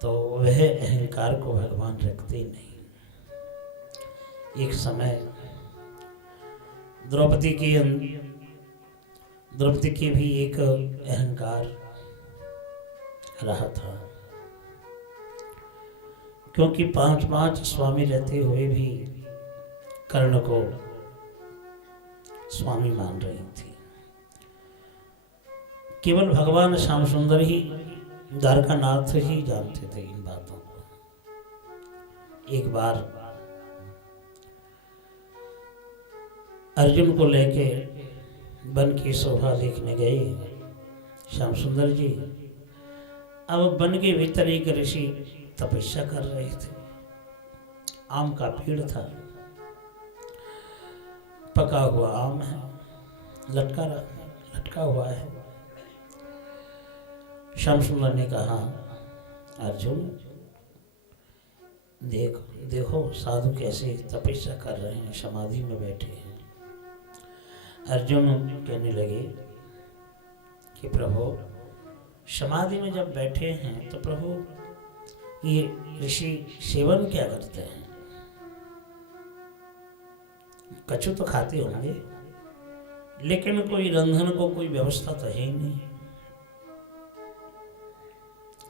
तो वह अहंकार को भगवान रखते नहीं। एक समय द्रौपदी की भी एक अहंकार रहा था, क्योंकि 5 स्वामी रहते हुए भी कर्ण को स्वामी मान रही थी। केवल भगवान श्याम सुंदर ही, द्वारकानाथ ही जानते थे इन बातों को। एक बार अर्जुन को लेके वन की शोभा देखने गए श्याम सुंदर जी। अब वन के भीतर एक ऋषि तपस्या कर रहे थे। आम का पेड़ था, पका हुआ आम है, लटका हुआ है। श्याम सुंदर ने कहा, अर्जुन देखो साधु कैसे तपस्या कर रहे हैं, समाधि में बैठे हैं। अर्जुन कहने लगे कि प्रभु, समाधि में जब बैठे हैं तो प्रभु ये ऋषि सेवन क्या करते हैं? कछु तो खाते होंगे, लेकिन कोई रंधन को कोई व्यवस्था तो है ही नहीं,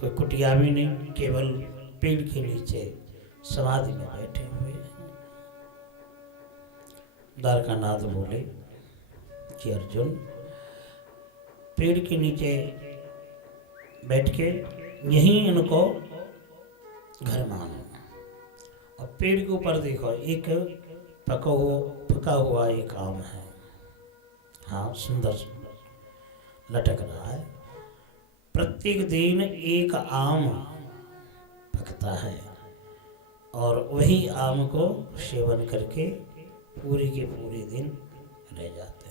कोई कुटिया भी नहीं, केवल पेड़ के नीचे समाधि में बैठे हुए हैं। द्वारकानाथ बोले कि अर्जुन, पेड़ के नीचे बैठ के यहीं इनको घर मानो, और पेड़ के ऊपर देखो एक पका हुआ एक आम है। हाँ, सुंदर लटक रहा है। प्रत्येक दिन एक आम पकता है और वही आम को सेवन करके पूरे के पूरे दिन रह जाते हैं।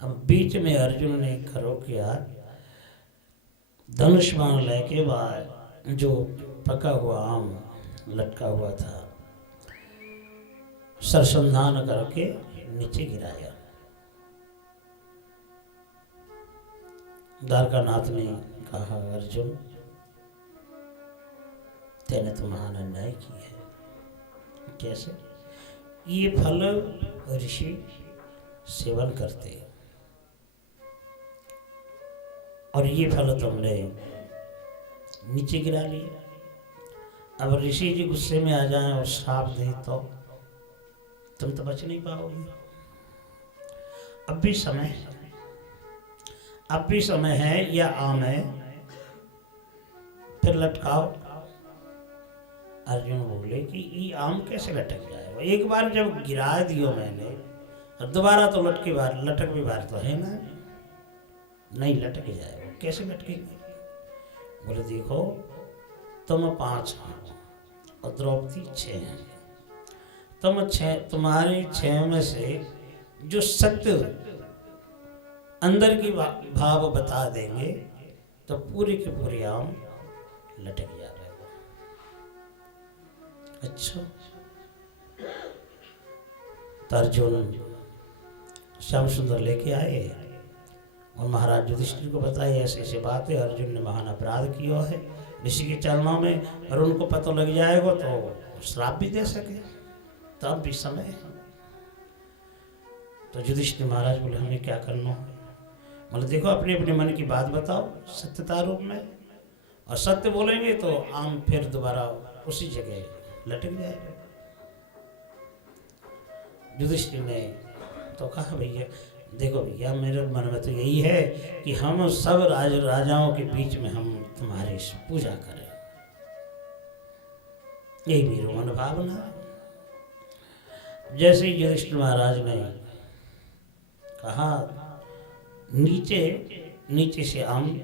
अब बीच में अर्जुन ने करो किया, धनुष बाण लेके वह जो पका हुआ आम लटका हुआ था सरसंधान करके नीचे गिराया। द्वारकानाथ ने कहा, अर्जुन तेने तो महान अन्याय की है। कैसे? ये फल ऋषि सेवन करते हैं और ये फल तुमने नीचे गिरा लिया। अब ऋषि जी गुस्से में आ जाएं और श्राप दें तो तुम तो बच नहीं पाओगे। अब भी समय है, या आम है, फिर लटकाओ। अर्जुन बोले कि ये आम कैसे लटक जाएगा? एक बार जब गिरा दियो मैंने, और दोबारा तो लटक भी बार तो है ना, नहीं लटक जाए। कैसे लटकेगी? बोले देखो तुम 5 हो और द्रौपदी 6 हैं, तुम्हारे 6 में से जो सत्य अंदर की भाव बता देंगे तो पूरी की पूरी आम लटक जा रहे हो। अच्छा, तो अर्जुन श्याम सुंदर लेके आए और महाराज युधिष्ठिर को बताई ऐसे ऐसे बात है, अर्जुन ने महान अपराध किया है ऋषि के चरणों में, और उनको पता लग जाएगा तो श्राप भी दे सके, तो अब भी समय है। तो युधिष्ठिर महाराज बोले हमें क्या करना है? बोले देखो अपने अपने मन की बात बताओ सत्यता रूप में, और सत्य बोलेंगे तो आम फिर दोबारा उसी जगह लटक जाएगा। युधिष्ठिर ने तो कहा भैया देखो भैया मेरे मन में तो यही है कि हम सब राजाओं के बीच में हम तुम्हारी पूजा करें, यही मेरी मनोभावना है। जैसे युधिष्ठिर महाराज ने कहा नीचे से आम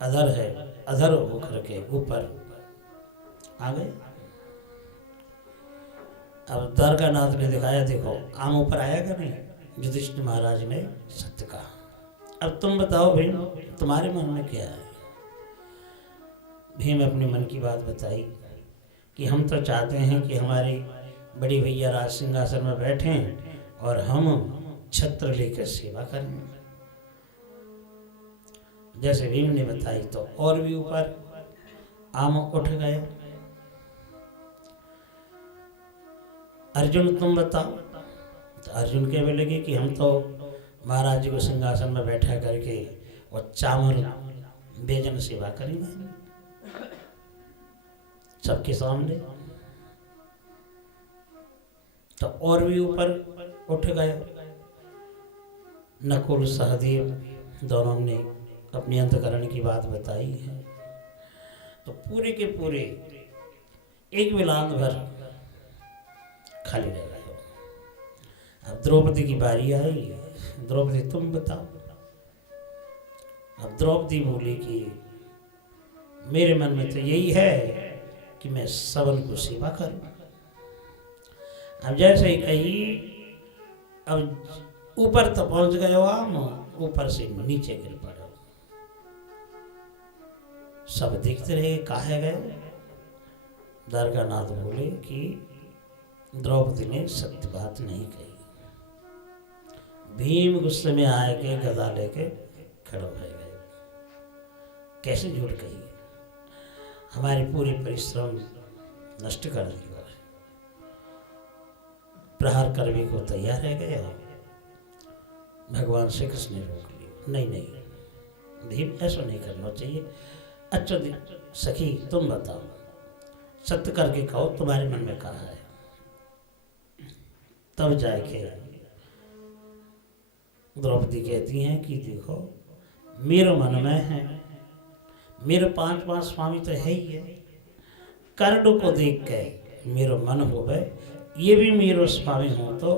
अधर है, अधर होकर के ऊपर आ गए। अब द्वारकानाथ ने दिखाया देखो आम ऊपर आएगा नहीं। युधिष्ठिर महाराज ने सत्य कहा। अब तुम बताओ भीम तुम्हारे मन में क्या है? भीम अपने मन की बात बताई कि हम तो चाहते हैं कि हमारे बड़ी भैया राज सिंहासन में बैठें और हम छत्र लेकर सेवा करें। जैसे भीम ने बताई तो और भी ऊपर आम उठ गए। अर्जुन तुम बताओ। तो अर्जुन कहने लगे कि हम तो महाराज जी को सिंहासन में बैठा करके और चामर बेजन सेवा करेंगे सबके सामने। तो और भी ऊपर उठ गए। नकुल सहदेव दोनों ने अपनी अंतकरण की बात बताई है। तो पूरे के पूरे एक विलांग भर खाली रह गए। अब द्रौपदी की बारी आई। द्रौपदी तुम बताओ। अब द्रौपदी बोली कि मेरे मन में तो यही है कि मैं सबन को सेवा करूं। अब जैसे ही कही अब ऊपर तो पहुंच गए हो आम, ऊपर से नीचे गिर पड़ो। सब देखते रहे काहे गए। द्वारकानाथ बोले कि द्रौपदी ने सत्य बात नहीं कही। भीम गुस्से में आए के गदा लेके खड़े हो गए। कैसे झूठ कही? हमारी पूरी परिश्रम नष्ट कर दिया। प्रहार करने को तैयार रह गए। भगवान श्री कृष्ण ने रोक लिया। नहीं नहीं भीम ऐसा नहीं करना चाहिए। अच्छा सखी तुम बताओ, सत्य करके कहो तुम्हारे मन में कहा है। तब जाके द्रौपदी कहती हैं कि देखो मेरे मन में है, मेरे 5 स्वामी तो है ही है। कर्ण को देख के मेरा मन हो गए ये भी मेरे स्वामी हो तो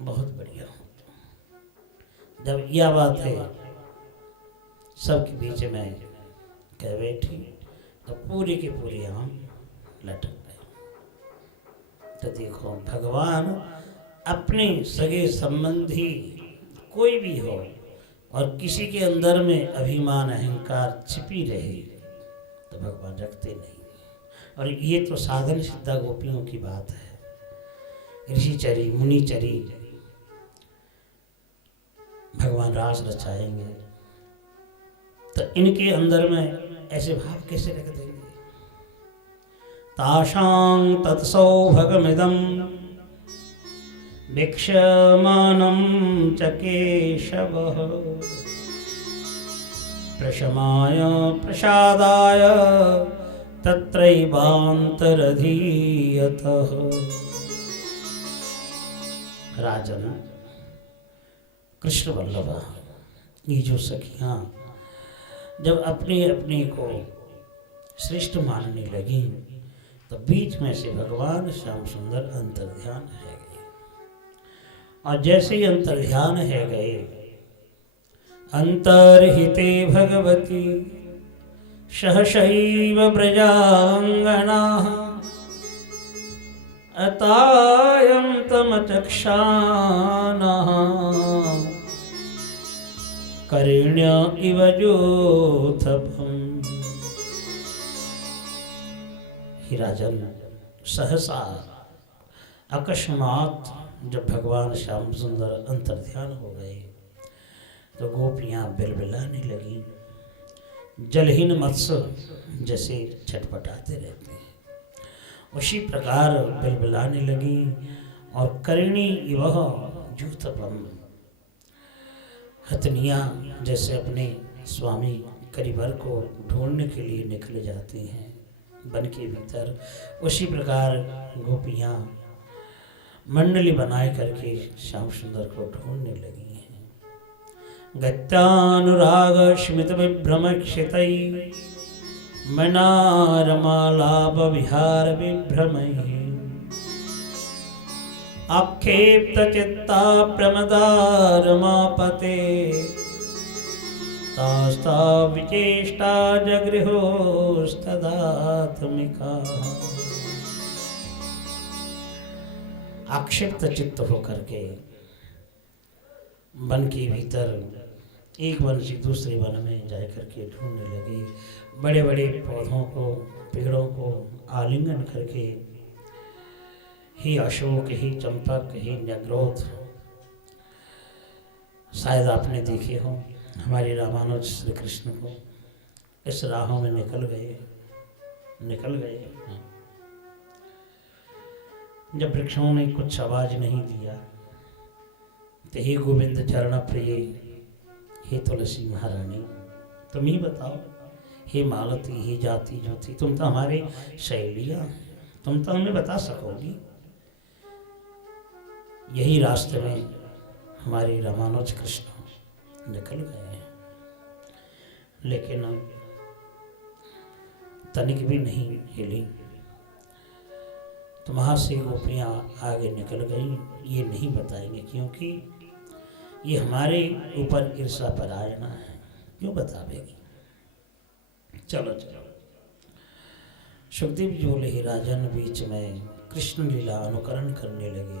बहुत बढ़िया हो। जब यह बात है सबके बीच में कह बैठी तो पूरी की पूरी हम लटक गए। तो देखो भगवान अपने सगे संबंधी कोई भी हो और किसी के अंदर में अभिमान अहंकार छिपी रहे तो भगवान रखते नहीं। और ये तो साधन सिद्धा गोपियों की बात है। ऋषिचरी मुनिचरी भगवान रास रचाएंगे तो इनके अंदर में ऐसे भाव कैसे रख देंगे। ताशां तत्सौभगमिदं भिक्षमानं च केशवः प्रशमाय प्रसादाय तत्रैवान्तरधीयतः। राजन कृष्ण वल्लभा ये जो सखियाँ जब अपने अपने को श्रेष्ठ मानने लगी तो बीच में से भगवान श्याम सुंदर अंतर्ध्यान रह गए। और जैसे ही अंतर्ध्यान है गए, अंतर्हिते भगवती सहशैव व्रजांगनाः अतायं तमचक्षानः करिण्य इव जोथपम्। हे राजन, सहसा अकस्मात जब भगवान श्याम सुंदर अंतर्ध्यान हो गए तो गोपियां बिलबिलाने लगी। जलहीन मत्स्य जैसे छटपटाते रहते हैं उसी प्रकार बिलबिलाने लगी। और करिणी वह जूतपम, हथनियाँ जैसे अपने स्वामी करिबर को ढूंढने के लिए निकल जाती हैं वन के भीतर, उसी प्रकार गोपियाँ मंडली बनाए करके श्याम सुंदर को ढूंढने लगी हैं। गत्यानुराग स्मित विभ्रमक्षितै मनारमालाप विहार विभ्रमैः आक्षेप्त चित्ता प्रमदारमापते तास्ता विचेष्टा जगृहोस्तदात्मिका। आक्षिप्त चित्त होकर के वन के भीतर एक वन से दूसरे वन में जा करके ढूंढने लगी। बड़े बड़े पौधों को, पेड़ों को आलिंगन करके, ही अशोक, ही चंपक, ही न्यग्रोध, शायद आपने देखे हो हमारे रामानुज श्री कृष्ण को इस राहों में निकल गए। जब वृक्षों ने कुछ आवाज नहीं दिया तो हे गोविंद चरण प्रिय, हे तुलसी महारानी, तुम ही बताओ, हे मालती, हे जाति ज्योति, तुम तो हमारे सहेलियां, तुम तो हमें बता सकोगी। यही रास्ते में हमारे रामानुज कृष्ण निकल गए हैं, लेकिन तनिक भी नहीं हिली। तो वहाँ से गोपियाँ आगे निकल गई। ये नहीं बताएंगे क्योंकि ये हमारे ऊपर ईर्षा परायणा है, क्यों बतावेगी। चलो चलो। सुखदेव जी बोले, ही राजन बीच में कृष्ण लीला अनुकरण करने लगे।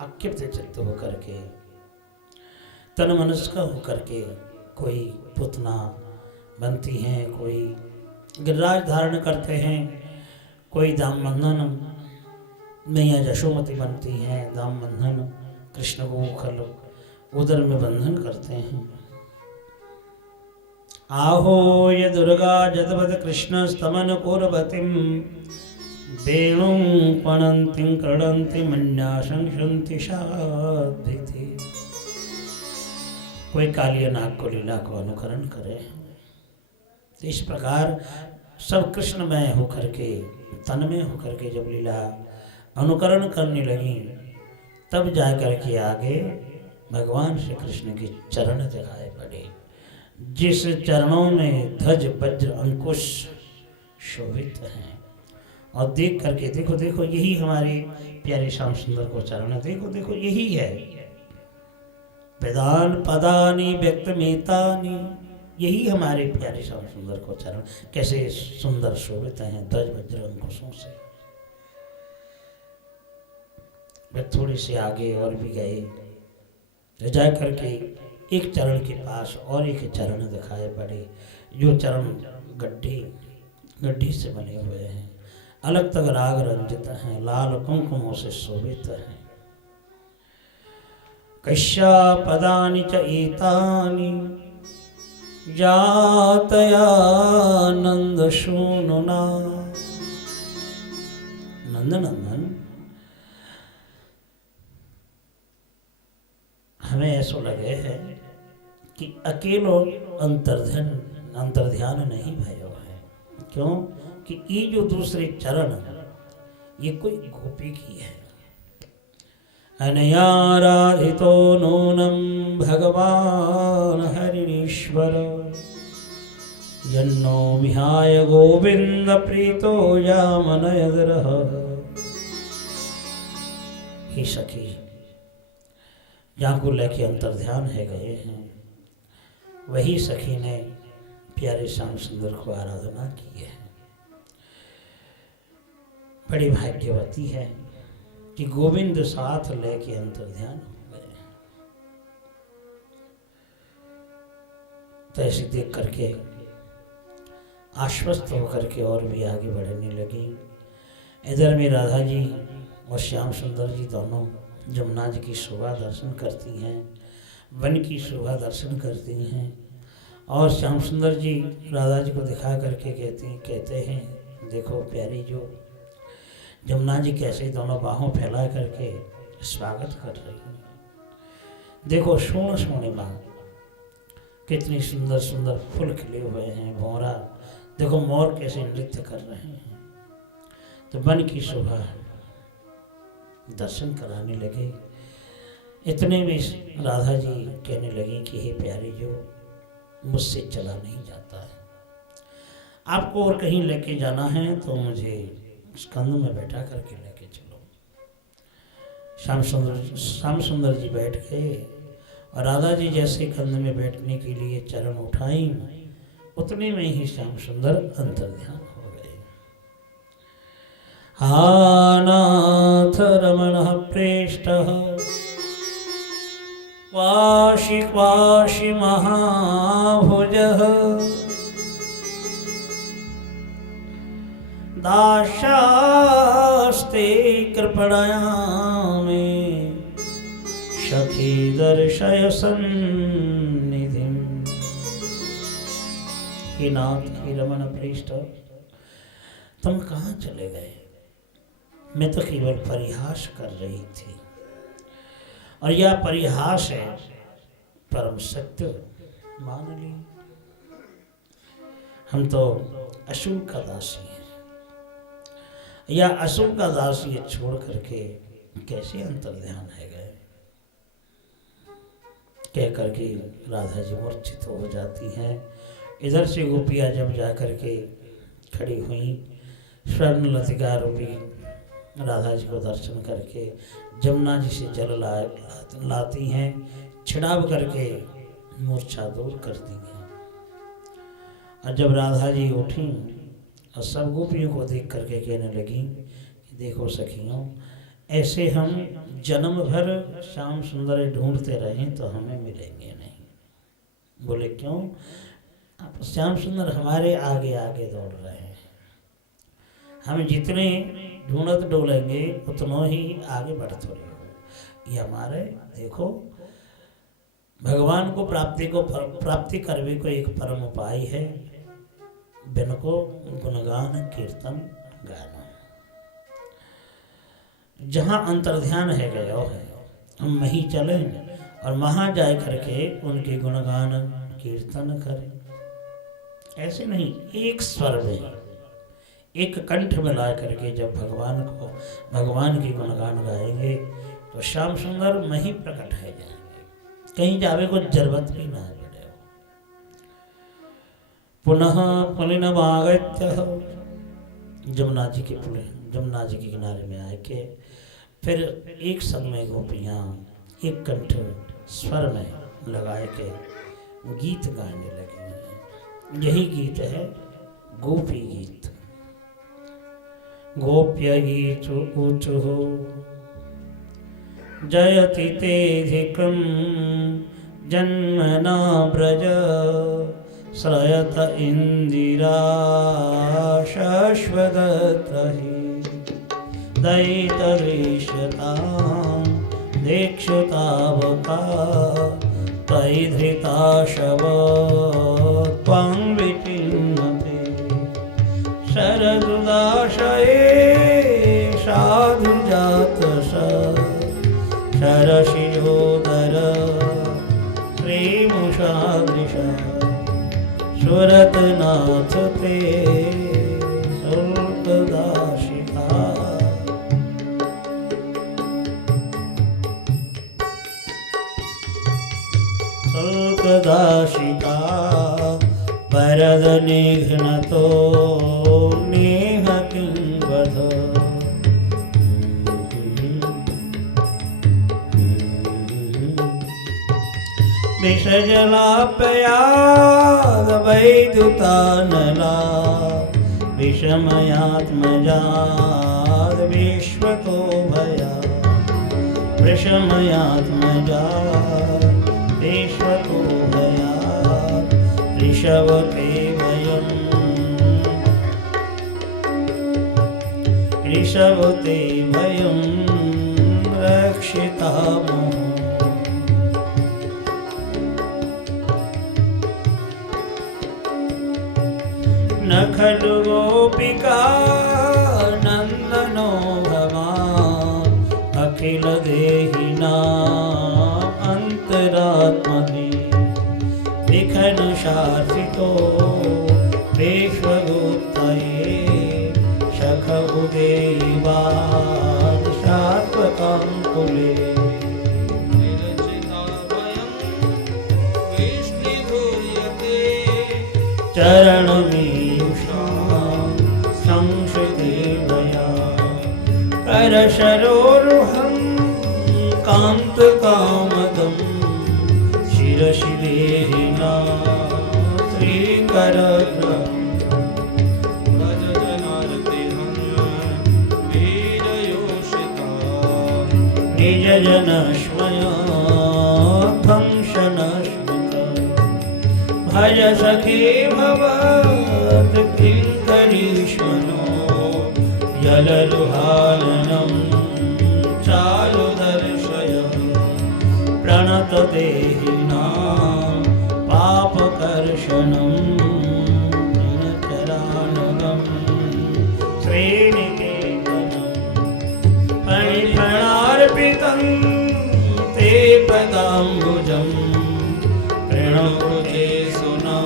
अक्षिप्त चित्त होकर के, तन मनस्क होकर के, कोई पुतना बनती हैं, कोई गिरिराज धारण करते हैं, कोई दाम बंधन मैया यशोमती बनती हैं, दाम बंधन कृष्ण को खल उदर में बंधन करते हैं। आहो ये दुर्गा जदवद कृष्ण स्तमन कोरवतिम वेणु पणंति करणंति मन्या संशंति शाधिति। कोई कालिया नाग को लीला को अनुकरण करे। तो इस प्रकार सब कृष्णमय होकर के, तन में होकर के जब लीला अनुकरण करने लगी, तब जाकर के आगे भगवान श्री कृष्ण के चरण दिखाए पड़े, जिस चरणों में ध्वज वज्र अंकुश शोभित हैं। और देख करके देखो देखो, यही हमारे प्यारे श्याम सुंदर को चरण, देखो देखो यही है। वेदान पदानी व्यक्तमेतानी, यही हमारे प्यारे श्याम सुंदर को चरण कैसे सुंदर शोभित हैं ध्वज वज्र अंकुशों से। वे थोड़े से आगे और भी गए, तो जा करके एक चरण के पास और एक चरण दिखाए पड़े, जो चरण गड्ढी से बने हुए हैं, अलग तक राग रंजित हैं, लाल कुंकुमों से शोभित हैं। कश्या पदानि च एतानि जातयानंद शूनुना। नंदनंदन, हमें ऐसा लगे है कि अकेलो अंतर्ध्यान नहीं भयो है। क्यों कि ये जो दूसरे चरण ये कोई गोपी की है। अनयाराधितो नूनम भगवान हरिणीश्वर यन्नो विहाय गोविंद प्रीतो यामनयदरः। हे सखी, जहाँ को लेके अंतर्ध्यान है गए हैं, वही सखी ने प्यारे श्याम सुंदर को आराधना की है। बड़ी भाग्यवती है कि गोविंद साथ लेके अंतर्ध्यान हो गए। तो ऐसे देख करके आश्वस्त होकर के और भी आगे बढ़ने लगी। इधर में राधा जी और श्याम सुंदर जी दोनों जमुना जी की शोभा दर्शन करती हैं, वन की शोभा दर्शन करती हैं। और श्याम सुंदर जी राधा जी को दिखा करके कहते हैं देखो प्यारी जो जमुना जी कैसे दोनों बाहों फैला करके स्वागत कर रही हैं। देखो सोने सोने माँ कितनी सुंदर सुंदर फूल खिले हुए हैं, भौरा देखो मोर कैसे नृत्य कर रहे हैं। तो वन की शोभा दर्शन कराने लगे। इतने में राधा जी कहने लगी कि हे प्यारी जो मुझसे चला नहीं जाता है, आपको और कहीं लेके जाना है तो मुझे स्कंद में बैठा करके लेके चलो। श्याम सुंदर जी बैठ गए और राधा जी जैसे कंध में बैठने के लिए चरण उठाई, उतने में ही श्याम सुंदर अंतर्ध्यान हो गए। नाथ रमण प्रेष्ठ क्वाशि क्वाशि महाभुज दाशास्ते कृपणया मे सखी दर्शय सन्निधिं। हे नाथ हे रमण प्रेष्ठ, तुम कहाँ चले गए? मैं तो केवल परिहास कर रही थी, और यह परिहास है परम सत्य मान ली। हम तो असुर का दासी है, या असुर का दासी छोड़ करके कैसे अंतर्ध्यान है गए? कह करके राधा जी मूर्छित हो जाती हैं। इधर से गोपियाँ जब जा करके खड़ी हुई, स्वर्ण लतिका रूपी राधा जी को दर्शन करके जमुना जी से जल लाती हैं, छिड़ाव करके मूर्छा दूर करती हैं। और जब राधा जी उठी और सब गोपियों को देख करके कहने लगी कि देखो सखियों, ऐसे हम जन्म भर श्याम सुंदर ढूंढते रहें तो हमें मिलेंगे नहीं। बोले क्यों? आप श्याम सुंदर हमारे आगे आगे दौड़ रहे हैं, हम जितने ढूंढत डोलेंगे उतनों ही आगे बढ़ते रहो। ये हमारे देखो भगवान को प्राप्ति करने को एक परम उपाय है, बिन को गुणगान कीर्तन गाना। जहाँ अंतर्ध्यान है गया है, हम वहीं चलें और वहाँ जाए करके उनके गुणगान कीर्तन करें। ऐसे नहीं, एक स्वर में एक कंठ में ला करके जब भगवान की गुणगान गाएंगे तो श्याम सुंदर वहीं प्रकट है जाएंगे, कहीं जावे को जरूरत भी ना पड़े। पुनः पुलिनमागत्य जमुना जी के किनारे में आए के फिर एक संग में गोपियाँ एक कंठ स्वर में लगाए के गीत गाने लगे। यही गीत है गोपी गीत। गोप्य गीत ऊचुः जयति तेधिकं जन्मना ब्रज श्रयत इंदिरा शश्वदत्रहि दैतवेशतां दीक्षितावका त्वयि धृता शव त्वां विचिन्वते शरदुदाशये साधुजातस शरशिरोदर श्रीमुषादृश सुरतनाथ ते सुल्कदाशिका। सुल्कदाशिका वरद निघ्नतो नेह किंवद विषजलापयाद वैद्युतानला विषमयात्मजाद विश्वतो भया विषमयात्मजाद विश्वतो भया ऋषवते भयं रक्षितामो न खलु गोपिका नन्दनो भवान् अखिल देहिना अन्तरात्मनि विखन शार्थितो विश्वगुप्तये सखुदेवान् शाश्वताङ्कुले चरणमीयुषां संश्रिते मया करशरोरुहं कान्तकामदं शिरसि देहिना श्रीकरग्रहम् निजजनस्मया भंशनस्मृता भज सखे भवत् किङ्करीष्मनो जलरुहालनं चारु दर्शय प्रणतदेहिनां पापकर्षणं दिनचरानगं श्रेणिकेतनं फणिफणार्पितं ते पदाम्बुजं प्रणुते सुना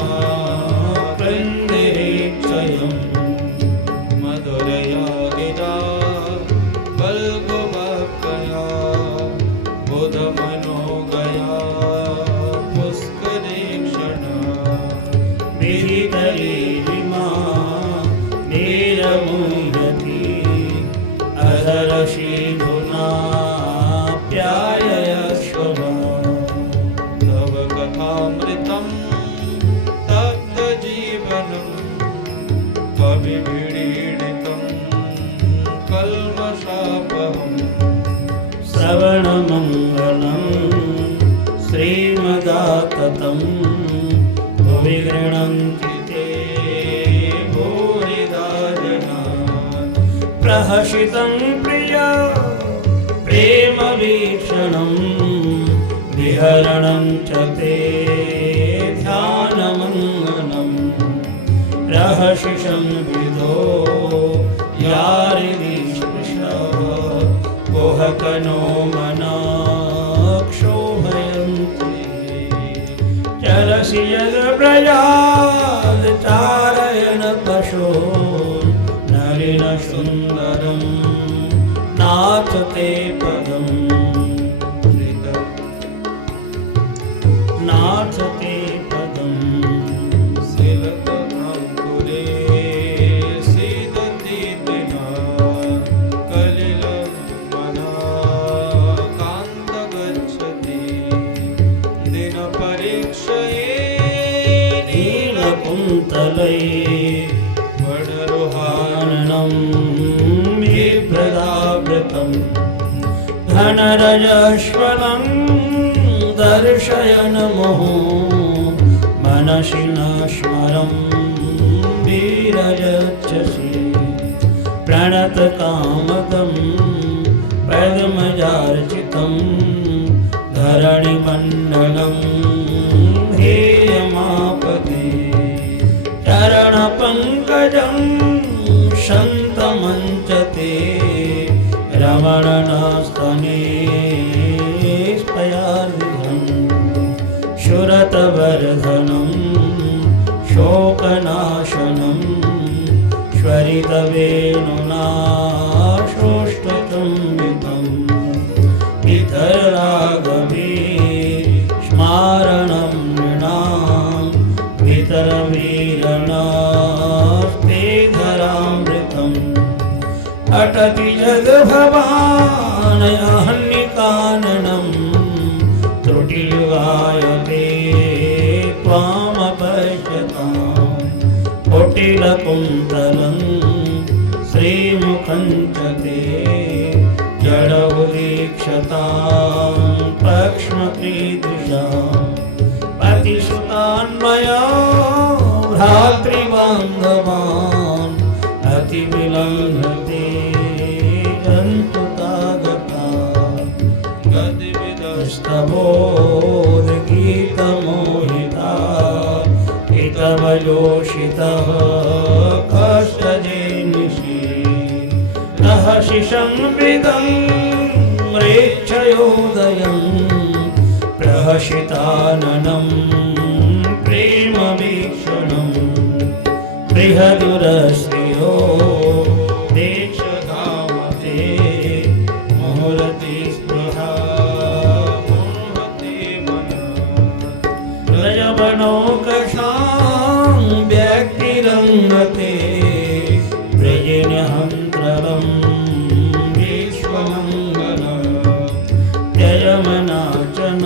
कृन्दिरीक्षयं मधुरया गिरा बल्गुभक्कया बुधमनोगया पुष्करीक्षणा विहितरीरिमा नीरमुह्यति अधरशीधुनाप्याययश्वः तव कथामृतं तप्तजीवनं कविभिडीडितं कल्मषापहम् श्रवणमङ्गलं श्रीमदाततं भुवि गृह्णन्ति ते भूरिदा जना प्रहसितं प्रिया प्रेमवीक्षणं विहरणं च ते ध्यानमङ्गलं रहसिषं विदो यारिदिस्पृशः कुहकनो मना क्षोभयन्ति चलसि यद्व्रजाद् चारयन् पशो नलिन सुन्दरं नाथ ते पदम् नाथ ते पदम् शिलतनाङ्कुरे सीदति दिना कलिलं मना कान्त गच्छति दिनपरीक्षये नीलकुन्तलये वडरुहाननं बिभ्रदावृतं धनरजस्वलं दर्शयन् मुहुः मनसि न स्मरं विरजच्छसि प्रणतकामदं पद्मजार्चितं धरणिमण्डलं हेयमापते चरणपङ्कजं शन्तमञ्चते रमणनास्तने स्पयार्दिहं शुरतवर्धनं शोकनाशनं श्वरितवेणुना श्रोष्ठतुम्बितं पितरागवे स्मारणं नृणां वितरवीरणास्ते धरामृतम् अटति जगभवान् अह्निकाननं त्रुटियुगायते कीदृशा पतिसुतान्वया भ्रातृबान्धवान् अतिविलम्बते जन्तुतागता गतिविदस्तबोधगीतमोहिता हितवयोषितः कष्टजेनिषि रहसि संविदं म्रेच्छयोदयं प्रहसिताननं प्रेमवीक्षणं बृहदुरश्रियो देशधामते मुहूर्ते स्पृहा मुहूर्ते मनः रजवनौकशां व्यक्तिरङ्गते व्रजन्यहन्त्रलं विश्वमङ्गलं त्यजमनाचन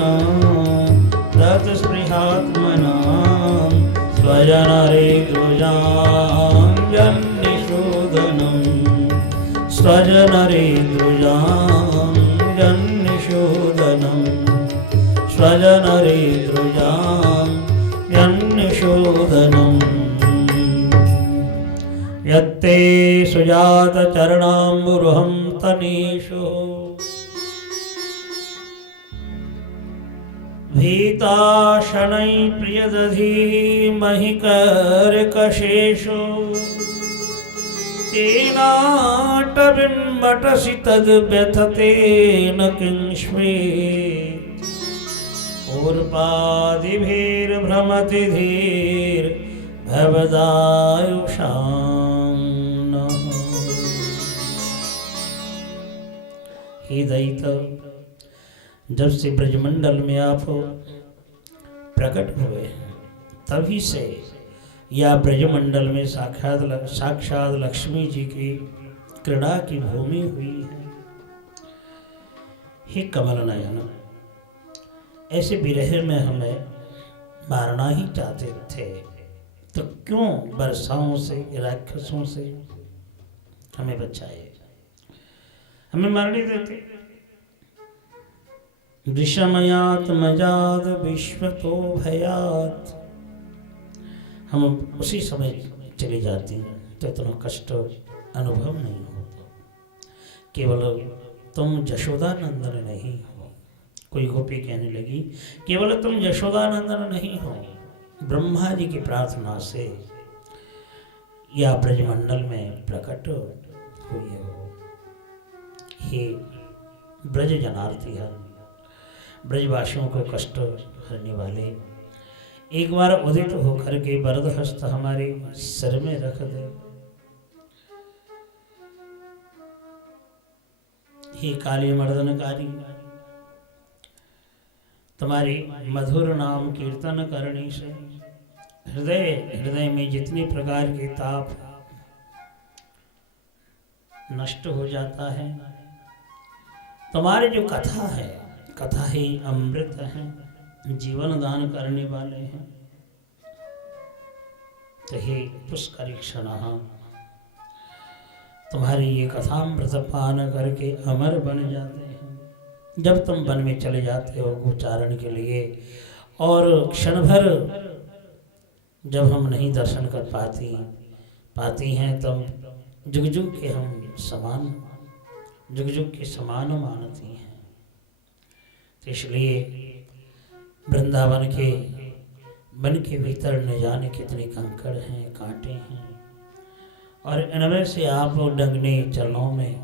तत्स्पृहात्मना स्वजनरे द्रुजाञ्जन्निशोधनं स्वजनरे द्रुजाञ्जन्निशोधनं स्वजनरे द्रुजाञ्जन्निशोधनम् यत्ते सुजातचरणाम्बुरुहं तनीषु भीताशनै प्रियदधीमहि कर्कशेषु तेनाटविन्मटसि तद्व्यथतेन किंस्वेत् ऊर्पादिभिर्भ्रमति धीर्भवदायुषाम् नः। हे दैत्य, जब से ब्रजमंडल में आप प्रकट हुए तभी से या ब्रजमंडल में साक्षात लक्ष्मी जी की क्रीड़ा की भूमि हुई है। हे कमल नयन, ऐसे विरह में हमें मारना ही चाहते थे तो क्यों वर्षाओं से राक्षसों से हमें बचाए, हमें मारने देते। विषमयात मजाद विश्वतो भयात, हम उसी समय चले जाते हैं तो इतना कष्ट अनुभव नहीं होता। केवल तुम यशोदानंदन नहीं हो। कोई गोपी कहने लगी केवल तुम यशोदानंदन नहीं हो, ब्रह्मा जी की प्रार्थना से या ब्रजमंडल में प्रकट हुए हो। हे ब्रज जनार्थी है, ब्रजवासियों को कष्ट हरने वाले, एक बार उदित होकर के वरद हस्त हमारे सिर में रख दे। हे काली मर्दनकारी, तुम्हारी मधुर नाम कीर्तन करने से हृदय में जितनी प्रकार के ताप नष्ट हो जाता है। तुम्हारी जो कथा है, कथा ही अमृत है, जीवन दान करने वाले हैं। तो हे पुष्करीक्षण, तुम्हारी ये कथामृत पान करके अमर बन जाते हैं। जब तुम वन में चले जाते हो गोचारण के लिए और क्षण भर जब हम नहीं दर्शन कर पाती हैं तब जुग जुग के हम समान, जुग जुग के समान मानती हैं। तो इसलिए वृंदावन के वन के भीतर न जाने कितने कंकड़ हैं, कांटे हैं, और इनमें से आप डंगने चरणों में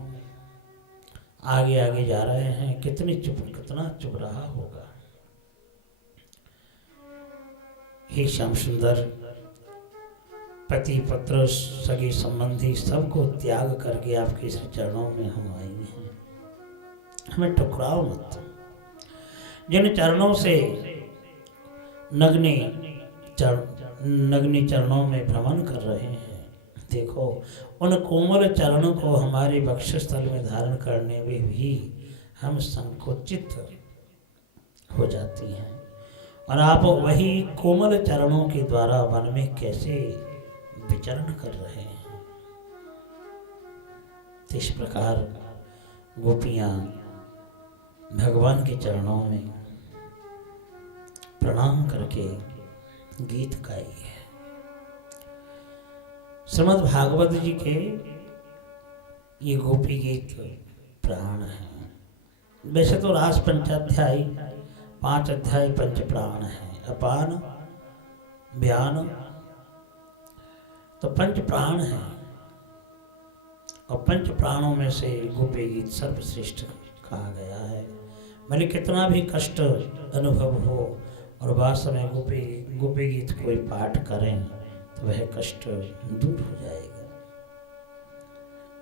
आगे आगे जा रहे हैं। कितना चुप रहा होगा। हे श्याम सुंदर, पति पुत्र सगे संबंधी सबको त्याग करके आपके इस चरणों में हम आए हैं। हमें ठुकराओ मत। जिन चरणों से नग्ने चरणों में भ्रमण कर रहे हैं, देखो उन कोमल चरणों को हमारे वक्षस्थल में धारण करने में भी हम संकोचित हो जाती हैं, और आप वही कोमल चरणों के द्वारा वन में कैसे विचरण कर रहे हैं। इस प्रकार गोपियां भगवान के चरणों में प्रणाम करके गीत गाई है। श्रीमद् भागवत जी के ये गोपी गीत प्राण है। वैसे तो रास पंचाध्याय 5 अध्याय पंच प्राण है, अपान व्यान तो पंच प्राण है। और पंच प्राणों में से गोपी गीत सर्वश्रेष्ठ कहा गया है। भले कितना भी कष्ट अनुभव हो और वास्तव में गोपी गीत कोई पाठ करें तो वह कष्ट दूर हो जाएगा।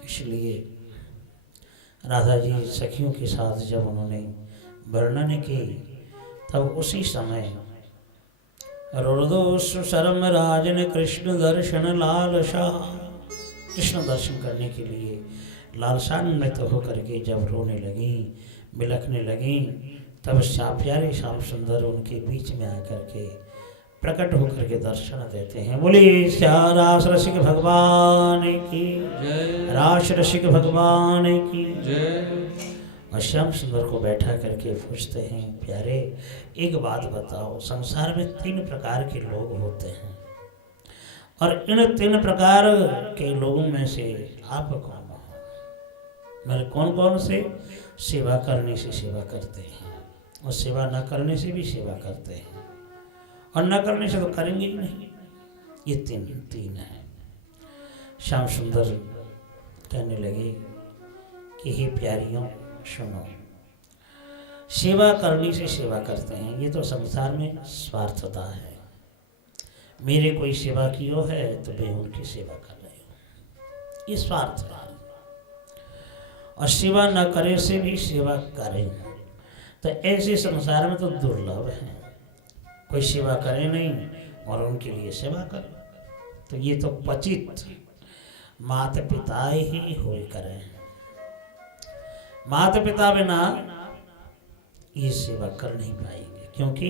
इसलिए राधा जी सखियों के साथ जब उन्होंने वर्णन की तब उसी समय रोदो शर्म राजन कृष्ण दर्शन लालसा, कृष्ण दर्शन करने के लिए लालसान्वित होकर के जब रोने लगी, बिलखने लगी, तब प्यारे श्याम सुंदर उनके बीच में आकर के प्रकट होकर के दर्शन देते हैं। बोलिए रास रसिक भगवान की जय, रास रसिक भगवान की जय। और श्याम सुंदर को बैठा करके पूछते हैं, प्यारे एक बात बताओ, संसार में 3 प्रकार के लोग होते हैं और इन 3 प्रकार के लोगों में से आप कौन हो? मेरे कौन कौन से? सेवा करने से सेवा करते हैं और सेवा न करने से भी सेवा करते हैं और न करने से तो करेंगे ही नहीं। ये तीन है। श्याम सुंदर कहने लगे कि हे प्यारियों सुनो, सेवा करने से सेवा करते हैं, ये तो संसार में स्वार्थता है। मेरे कोई सेवा की हो है तो मैं उनकी सेवा कर रही हूँ, ये स्वार्थ है। और सेवा न करे से भी सेवा करें तो ऐसे संसार में तो दुर्लभ है। कोई सेवा करे नहीं और उनके लिए सेवा करे, तो ये तो पचित माता पिता ही हो करें। माता पिता बिना ये सेवा कर नहीं पाएंगे, क्योंकि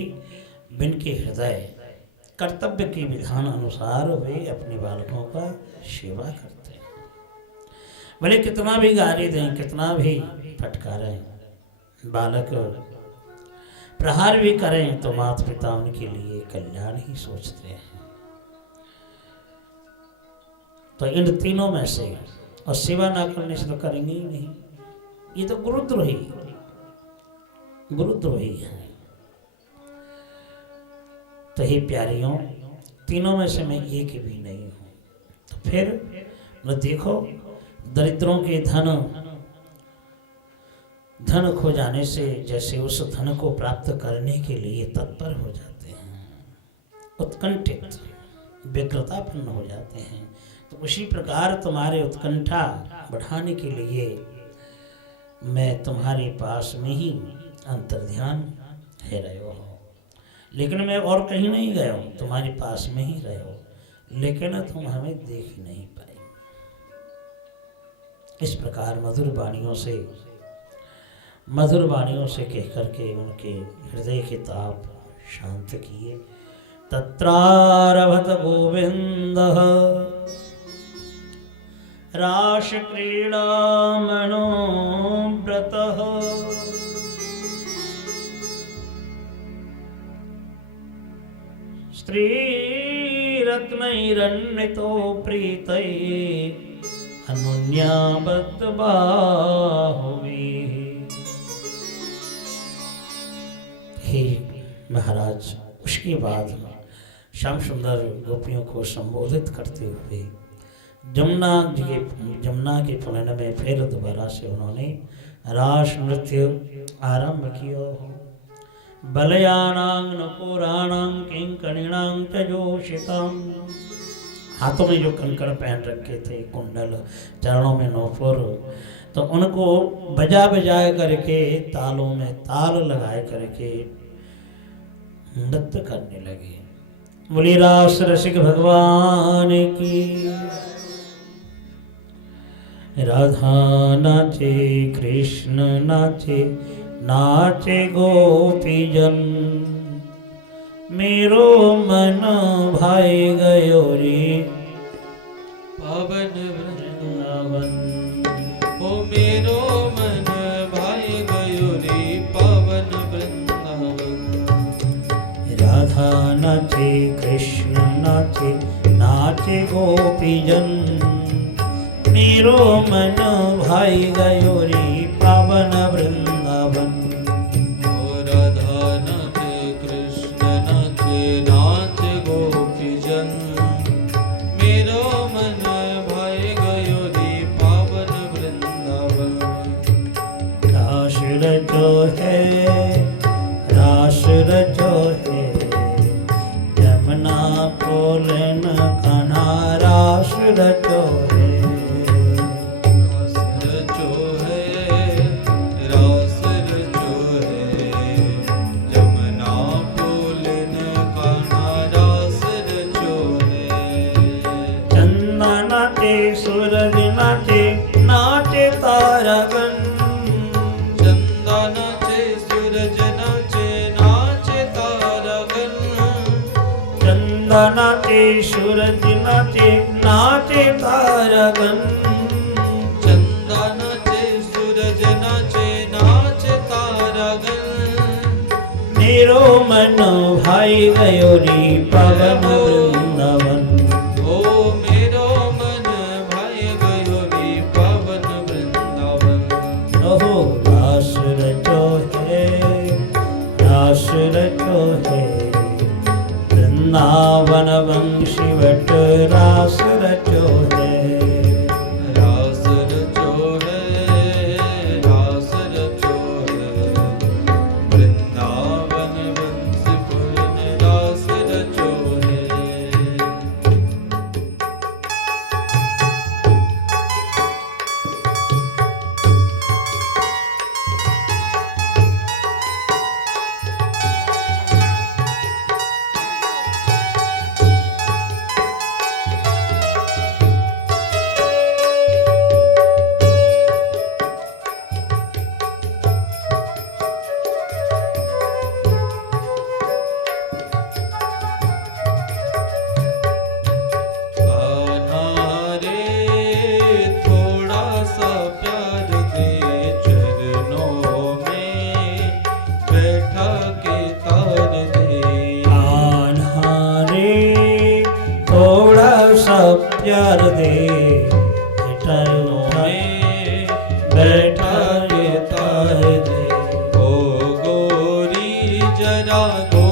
बिन के हृदय कर्तव्य के विधान अनुसार वे अपने बालकों का सेवा करते हैं। भले कितना भी गाली दें, कितना भी फटकारें, बालक प्रहार भी करें तो माता पिता उनके लिए कल्याण ही सोचते हैं। तो इन तीनों में से, और सेवा ना करने से तो करेंगे ही नहीं, ये तो गुरुद्रोही है। तो हे प्यारियों, तीनों में से मैं एक भी नहीं हूं। तो फिर न देखो, दरिद्रों के धन खो जाने से जैसे उस धन को प्राप्त करने के लिए तत्पर हो जाते हैं, उत्कंठित व्यग्रतापन्न हो जाते हैं, तो उसी प्रकार तुम्हारे उत्कंठा बढ़ाने के लिए मैं तुम्हारे पास में ही अंतर्ध्यान है रहे हो। लेकिन मैं और कहीं नहीं गया हूँ, तुम्हारे पास में ही रहे हो, लेकिन तुम हमें देख ही नहीं पाए। इस प्रकार मधुर वाणियों से कह करके उनके हृदय के ताप शांत किए। तत्रारभत गोविंदः रास क्रीडा मनोव्रतः स्त्रीरत्नैरन्वितो प्रीतैः अनुन्याबद्ध बाहुभिः। हे महाराज, उसके बाद श्याम सुंदर गोपियों को संबोधित करते हुए जमुना के पुनन में फिर दोबारा से उन्होंने रास नृत्य आरंभ किया। बलयानां नपुराणां किंकणीणां च जोषितां, हाथों में जो कंकड़ पहन रखे थे, कुंडल, चरणों में नौपुर, तो उनको बजा करके तालों में ताल लगाए करके नृत्य करने लगे। बोली रास रसिक भगवान की। राधा नाचे कृष्ण नाचे, नाचे गोपीजन, मेरो मन भाई गयो रे पावन वृंदावन। ओ मेरो मन भाई गयो रे पावन वृंदावन। नाचे कृष्ण नाचे नाचे गोपीजन मेरो मन भाई गयो रे पावन वृंदावन राधा नाचे कृष्ण नाचे नाचे गोपीजन मेरो मन भाई गयो रे पावन वृंदावन रास रचो है रास रचो है यमुना पोलन कना रास रचो है रास रचो है रास रचो है जमुना पुलिन कान्हा रास रचो है चंदा नाचे सूरज नाचे नाचे तारागण चंदा नाचे सूरज नाचे नाचे तारागण चंदा नाचे सूरज नाचे नाचे तारागण चंदा नाचे सूरज नाचे नाचे तारागण मेरो मन भाई गयो रे पावन वृंदावन ओ मेरो मन भाई गयो रे पावन वृंदावन ओहो रास रचो है रास रचो है वृंदावन वंशी वट रास रचो है रास रचो है रास रचो है वृंदावन वंशपुर में रास रचो है प्यार दे में बैठा के तार दे ओ गोरी जरा गो